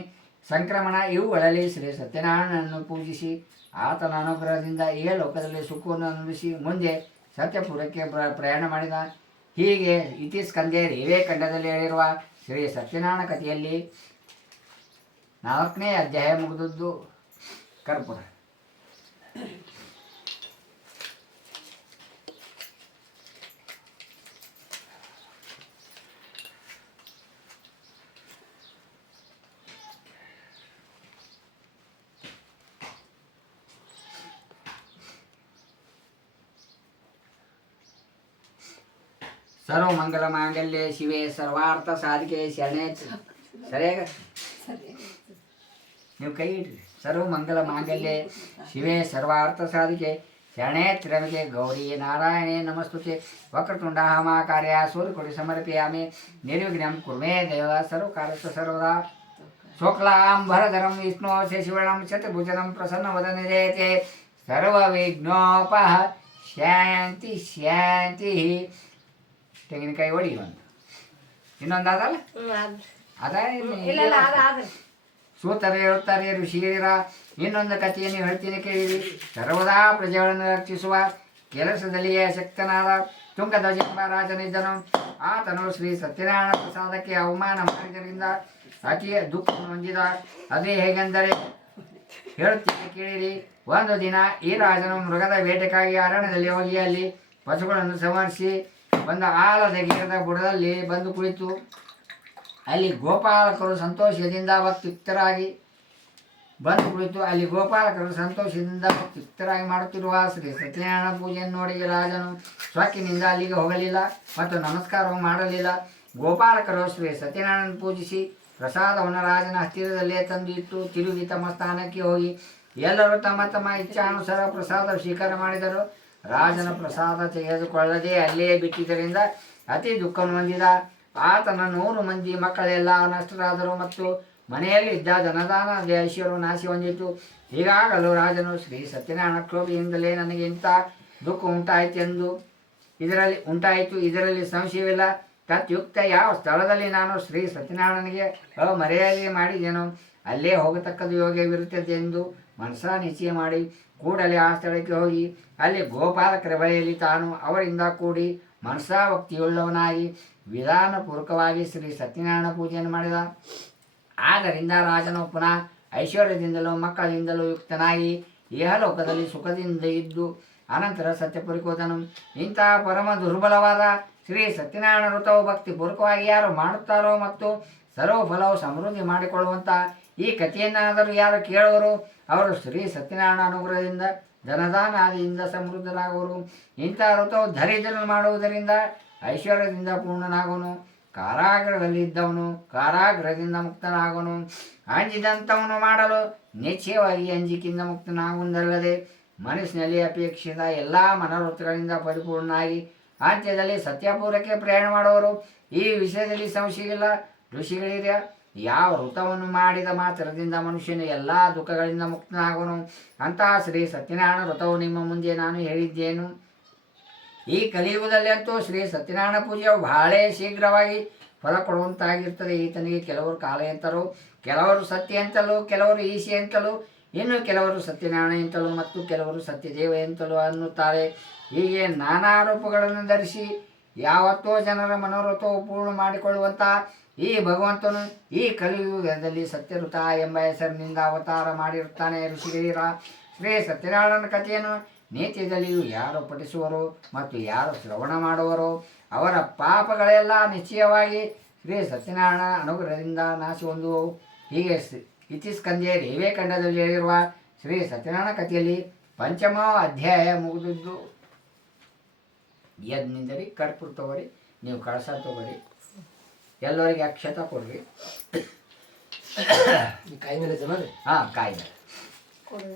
ಸಂಕ್ರಮಣ ಇವುಗಳಲ್ಲಿ ಶ್ರೀ ಸತ್ಯನಾರಾಯಣನನ್ನು ಪೂಜಿಸಿ ಆತನ ಅನುಗ್ರಹದಿಂದ ಈ ಲೋಕದಲ್ಲಿ ಸುಖವನ್ನು ಅನುಭವಿಸಿ ಮುಂದೆ ಸತ್ಯಪುರಕ್ಕೆ ಪ್ರ ಪ್ರಯಾಣ ಮಾಡಿದ. ಹೀಗೆ ಇತಿ ಸ್ಕಂದೆ ರೇವೇ ಖಂಡದಲ್ಲಿ ಹೇಳಿರುವ ಶ್ರೀ ಸತ್ಯನಾರಾಯಣ ಕಥೆಯಲ್ಲಿ ನಾಲ್ಕನೇ ಅಧ್ಯಾಯ ಮುಗಿದದ್ದು ಕರ್ಪೂರ. ಸರ್ವ ಮಂಗಲ ಮಾಂಗಲ್ಯ ಶಿವೆ ಸರ್ವಾರ್ಥ ಸಾಧಿಕೆ ಶರಣೆ ಸರಿಯಾಗ ನೀವು ಕೈ ಇಡ್ರಿ ಸರ್ವ ಮಂಗಲ ಮಾಂಗಲ್ಯ ಶಿವೆ ಸರ್ವಾರ್ಥ ಸಾಧಿಕೆ ಶರಣೆ ತ್ರಮಿಕೆ ಗೌರಿ ನಾರಾಯಣೇ ನಮಸ್ತುತೆ ವಕ್ರತುಂಡ ಕಾರ್ಯ ಸೂರ್ಯಕೋಟಿ ಸಮರ್ಪಯಾಮಿ ನಿರ್ವಿಘ್ನಂ ಕುರ್ಮೇ ದೇವ ಸರ್ವಕಾಲಸ್ವ ಸರ್ವದಾ ಶುಕ್ಲಾಂಬರಧರಂ ವಿಷ್ಣು ಶಶಿವರ್ಣಂ ಶತಭುಜನಂ ಪ್ರಸನ್ನವದನ ಜಯತೆ ಸರ್ವವಿಘ್ನೋಪಹ ಶಾಂತಿ ಶಾಂತಿ ತೆಂಗಿನಕಾಯಿ ಹೊಡಿ ಒಂದು ಇನ್ನೊಂದು ಅದಲ್ಲ ಅದ ಸೂತರ ಹೇಳುತ್ತಾರೆ ಋಷಿಯರ ಇನ್ನೊಂದು ಕಥೆಯನ್ನು ಹೇಳ್ತೀನಿ ಕೇಳಿರಿ. ಸರ್ವದಾ ಪ್ರಜೆಗಳನ್ನು ರಕ್ಷಿಸುವ ಕೆಲಸದಲ್ಲಿಯೇ ಶಕ್ತನಾದ ತುಂಗಧ್ವಜ ರಾಜನಿದ್ದನು ಆತನು ಶ್ರೀ ಸತ್ಯನಾರಾಯಣ ಪ್ರಸಾದಕ್ಕೆ ಅವಮಾನ ಮಾಡಿದ್ದರಿಂದ ಅತಿ ದುಃಖ ಹೊಂದಿದ ಅದೇ ಹೇಗೆಂದರೆ? ಹೇಳುತ್ತೀನಿ ಕೇಳಿರಿ. ಒಂದು ದಿನ ಈ ರಾಜನು ಮೃಗದ ಬೇಟೆಗಾಗಿ ಅರಣ್ಯದಲ್ಲಿ ಹೋಗಿ ಅಲ್ಲಿ ಪಶುಗಳನ್ನು ಸಂಹರಿಸಿ ಒಂದು ಆಲದ ಗಿಡದ ಬುಡದಲ್ಲಿ ಬಂದು ಕುಳಿತು. ಅಲ್ಲಿ ಗೋಪಾಲಕರು ಸಂತೋಷದಿಂದ ಭಕ್ತಿಯುಕ್ತರಾಗಿ ಬಂದು ಕುಳಿತು. ಅಲ್ಲಿ ಗೋಪಾಲಕರು ಸಂತೋಷದಿಂದ ಭಕ್ತಿಯುಕ್ತರಾಗಿ ಮಾಡುತ್ತಿರುವ ಶ್ರೀ ಸತ್ಯನಾರಾಯಣ ಪೂಜೆಯನ್ನು ನೋಡಿ ರಾಜನು ಸ್ವಕ್ಕಿನಿಂದ ಅಲ್ಲಿಗೆ ಹೋಗಲಿಲ್ಲ ಮತ್ತು ನಮಸ್ಕಾರವು ಮಾಡಲಿಲ್ಲ. ಗೋಪಾಲಕರು ಶ್ರೀ ಸತ್ಯನಾರಾಯಣ ಪೂಜಿಸಿ ಪ್ರಸಾದವನ್ನು ರಾಜನ ಹತ್ತಿರದಲ್ಲೇ ತಂದು ಇಟ್ಟು ತಿರುಗಿ ತಮ್ಮ ಸ್ಥಾನಕ್ಕೆ ಹೋಗಿ. ಎಲ್ಲರೂ ತಮ್ಮ ತಮ್ಮ ಇಚ್ಛಾನುಸಾರ ಪ್ರಸಾದ ಸ್ವೀಕಾರ ಮಾಡಿದರು. ರಾಜನ ಪ್ರಸಾದ ತೆಗೆದುಕೊಳ್ಳದೆ ಅಲ್ಲೇ ಬಿಟ್ಟಿದ್ದರಿಂದ ಅತಿ ದುಃಖವನ್ನು ಹೊಂದಿದ ಆತನ ನೂರು ಮಂದಿ ಮಕ್ಕಳೆಲ್ಲ ನಷ್ಟರಾದರು ಮತ್ತು ಮನೆಯಲ್ಲಿ ಇದ್ದ ಧನದಾನ ಐಶ್ವರ್ಯವು ನಾಶಿ ಹೊಂದಿತ್ತು ಹೀಗಾಗಲು ರಾಜನು ಶ್ರೀ ಸತ್ಯನಾರಾಯಣ ಕ್ಷೋಭೆಯಿಂದಲೇ ನನಗೆ ಇಂಥ ದುಃಖ ಉಂಟಾಯಿತೆಂದು ಇದರಲ್ಲಿ, ಉಂಟಾಯಿತು. ಇದರಲ್ಲಿ ಸಂಶಯವಿಲ್ಲ. ತತ್ಯುಕ್ತ ಯಾವ ಸ್ಥಳದಲ್ಲಿ ನಾನು ಶ್ರೀ ಸತ್ಯನಾರಾಯಣನಿಗೆ ಮರ್ಯಾದೆ ಮಾಡಿದೆನೋ ಅಲ್ಲೇ ಹೋಗತಕ್ಕದ್ದು ಯೋಗ್ಯವಿರುತ್ತದೆ ಎಂದು ಮನಸ್ಸ ನಿಶ್ಚಯ ಮಾಡಿ ಕೂಡಲೇ ಆ ಸ್ಥಳಕ್ಕೆ ಹೋಗಿ, ಅಲ್ಲಿ ಗೋಪಾಲಕರ ಬಳಿಯಲ್ಲಿ ತಾನು ಅವರಿಂದ ಕೂಡಿ ಮನಸಾಭಕ್ತಿಯುಳ್ಳವನಾಗಿ ವಿಧಾನಪೂರ್ವಕವಾಗಿ ಶ್ರೀ ಸತ್ಯನಾರಾಯಣ ಪೂಜೆಯನ್ನು ಮಾಡಿದ. ಆದ್ದರಿಂದ ರಾಜನು ಪುನಃ ಐಶ್ವರ್ಯದಿಂದಲೂ ಮಕ್ಕಳಿಂದಲೂ ಯುಕ್ತನಾಗಿ ಇಹಲೋಕದಲ್ಲಿ ಸುಖದಿಂದ ಇದ್ದು, ಅನಂತರ ಸತ್ಯಪುರಿಕೋತನು ಇಂತಹ ಪರಮ ದುರ್ಬಲವಾದ ಶ್ರೀ ಸತ್ಯನಾರಾಯಣ ವ್ರತವು ಭಕ್ತಿ ಪೂರ್ವಕವಾಗಿ ಯಾರು ಮಾಡುತ್ತಾರೋ ಮತ್ತು ಸರ್ವ ಫಲವು ಸಮೃದ್ಧಿ ಮಾಡಿಕೊಳ್ಳುವಂಥ ಈ ಕಥೆಯನ್ನಾದರೂ ಯಾರು ಕೇಳುವರು ಅವರು ಶ್ರೀ ಸತ್ಯನಾರಾಯಣ ಅನುಗ್ರಹದಿಂದ ಧನದಾನ ಆದಿಯಿಂದ ಸಮೃದ್ಧರಾಗುವರು. ಇಂಥ ವ್ರತವು ದರಿದ್ರನು ಮಾಡುವುದರಿಂದ ಐಶ್ವರ್ಯದಿಂದ ಪೂರ್ಣನಾಗುವನು ಕಾರಾಗೃಹದಲ್ಲಿದ್ದವನು ಕಾರಾಗೃಹದಿಂದ ಮುಕ್ತನಾಗುವನು. ಅಂಜಿದಂಥವನು ಮಾಡಲು ನಿಶ್ಚಯವಾಗಿ ಅಂಜಿಕಿಂದ ಮುಕ್ತನಾಗುವುದಲ್ಲದೆ ಮನಸ್ಸಿನಲ್ಲಿ ಅಪೇಕ್ಷಿತ ಎಲ್ಲ ಮನೋವೃತ್ತಗಳಿಂದ ಪರಿಪೂರ್ಣನಾಗಿ, ಅಂತ್ಯದಲ್ಲಿ ಸತ್ಯಪೂರಕ್ಕೆ ಪ್ರಯಾಣ ಮಾಡುವರು. ಈ ವಿಷಯದಲ್ಲಿ ಸಂಶಯವಿಲ್ಲ. ಋಷಿಗಳಿರ ಯಾವ ವೃತವನ್ನು ಮಾಡಿದ ಮಾತ್ರದಿಂದ ಮನುಷ್ಯನು ಎಲ್ಲ ದುಃಖಗಳಿಂದ ಮುಕ್ತನಾಗುವನು ಅಂತಹ ಶ್ರೀ ಸತ್ಯನಾರಾಯಣ ವ್ರತವು ನಿಮ್ಮ ಮುಂದೆ ನಾನು ಹೇಳಿದ್ದೇನು? ಈ ಕಲಿಯುಗದಲ್ಲಿ ಅಂತೂ ಶ್ರೀ ಸತ್ಯನಾರಾಯಣ ಪೂಜೆಯು ಬಹಳ ಶೀಘ್ರವಾಗಿ ಫಲ ಕೊಡುವಂತಾಗಿರ್ತದೆ ಈತನಿಗೆ ಕೆಲವರು ಕಾಲ ಎಂತಲೂ ಕೆಲವರು ಸತ್ಯ ಅಂತಲೂ ಕೆಲವರು ಈಶಿ ಅಂತಲೂ ಇನ್ನು ಕೆಲವರು ಸತ್ಯನಾರಾಯಣ ಎಂತಲೂ ಮತ್ತು ಕೆಲವರು ಸತ್ಯದೇವ ಎಂತಲೂ ಅನ್ನುತ್ತಾರೆ. ಹೀಗೆ ನಾನಾ ರೂಪಗಳನ್ನು ಧರಿಸಿ ಯಾವತ್ತೋ ಜನರ ಮನೋರಥವು ಪೂರ್ಣ ಮಾಡಿಕೊಳ್ಳುವಂಥ ಈ ಭಗವಂತನು ಈ ಕಲಿಯುಗದಲ್ಲಿ ಸತ್ಯಋತ ಎಂಬ ಹೆಸರಿನಿಂದ ಅವತಾರ ಮಾಡಿರುತ್ತಾನೆ ಋಷಿಗಿರಿರ ಶ್ರೀ ಸತ್ಯನಾರಾಯಣನ ಕಥೆಯನ್ನು ನೀತಿಯಲ್ಲಿಯೂ ಯಾರು ಪಠಿಸುವರು ಮತ್ತು ಯಾರು ಶ್ರವಣ ಮಾಡುವರು? ಅವರ ಪಾಪಗಳೆಲ್ಲ ನಿಶ್ಚಯವಾಗಿ ಶ್ರೀ ಸತ್ಯನಾರಾಯಣ ಅನುಗ್ರಹದಿಂದ ನಾಶ ಹೊಂದುವವು. ಹೀಗೆ ಇತಿಸ್ಕಂದೆ ರೇವೇಖಂಡದಲ್ಲಿ ಹೇಳಿರುವ ಶ್ರೀ ಸತ್ಯನಾರಾಯಣ ಕಥೆಯಲ್ಲಿ ಪಂಚಮ ಅಧ್ಯಾಯ ಮುಗಿದಿದ್ದು. ಎದ್ನಿಂದರಿ ಕರ್ಪೂರ ತಗೋರಿ ನೀವು ಕಳಸ ತಗೋರಿ. ಎಲ್ಲರಿಗೆ ಅಕ್ಷತ ಕೊಡ್ರಿ. ಈ ಕಾಯಿ ಮೇಲೆ ಜನ ರೀ ಹಾಂ ಕಾಯಿ ಕೊಡು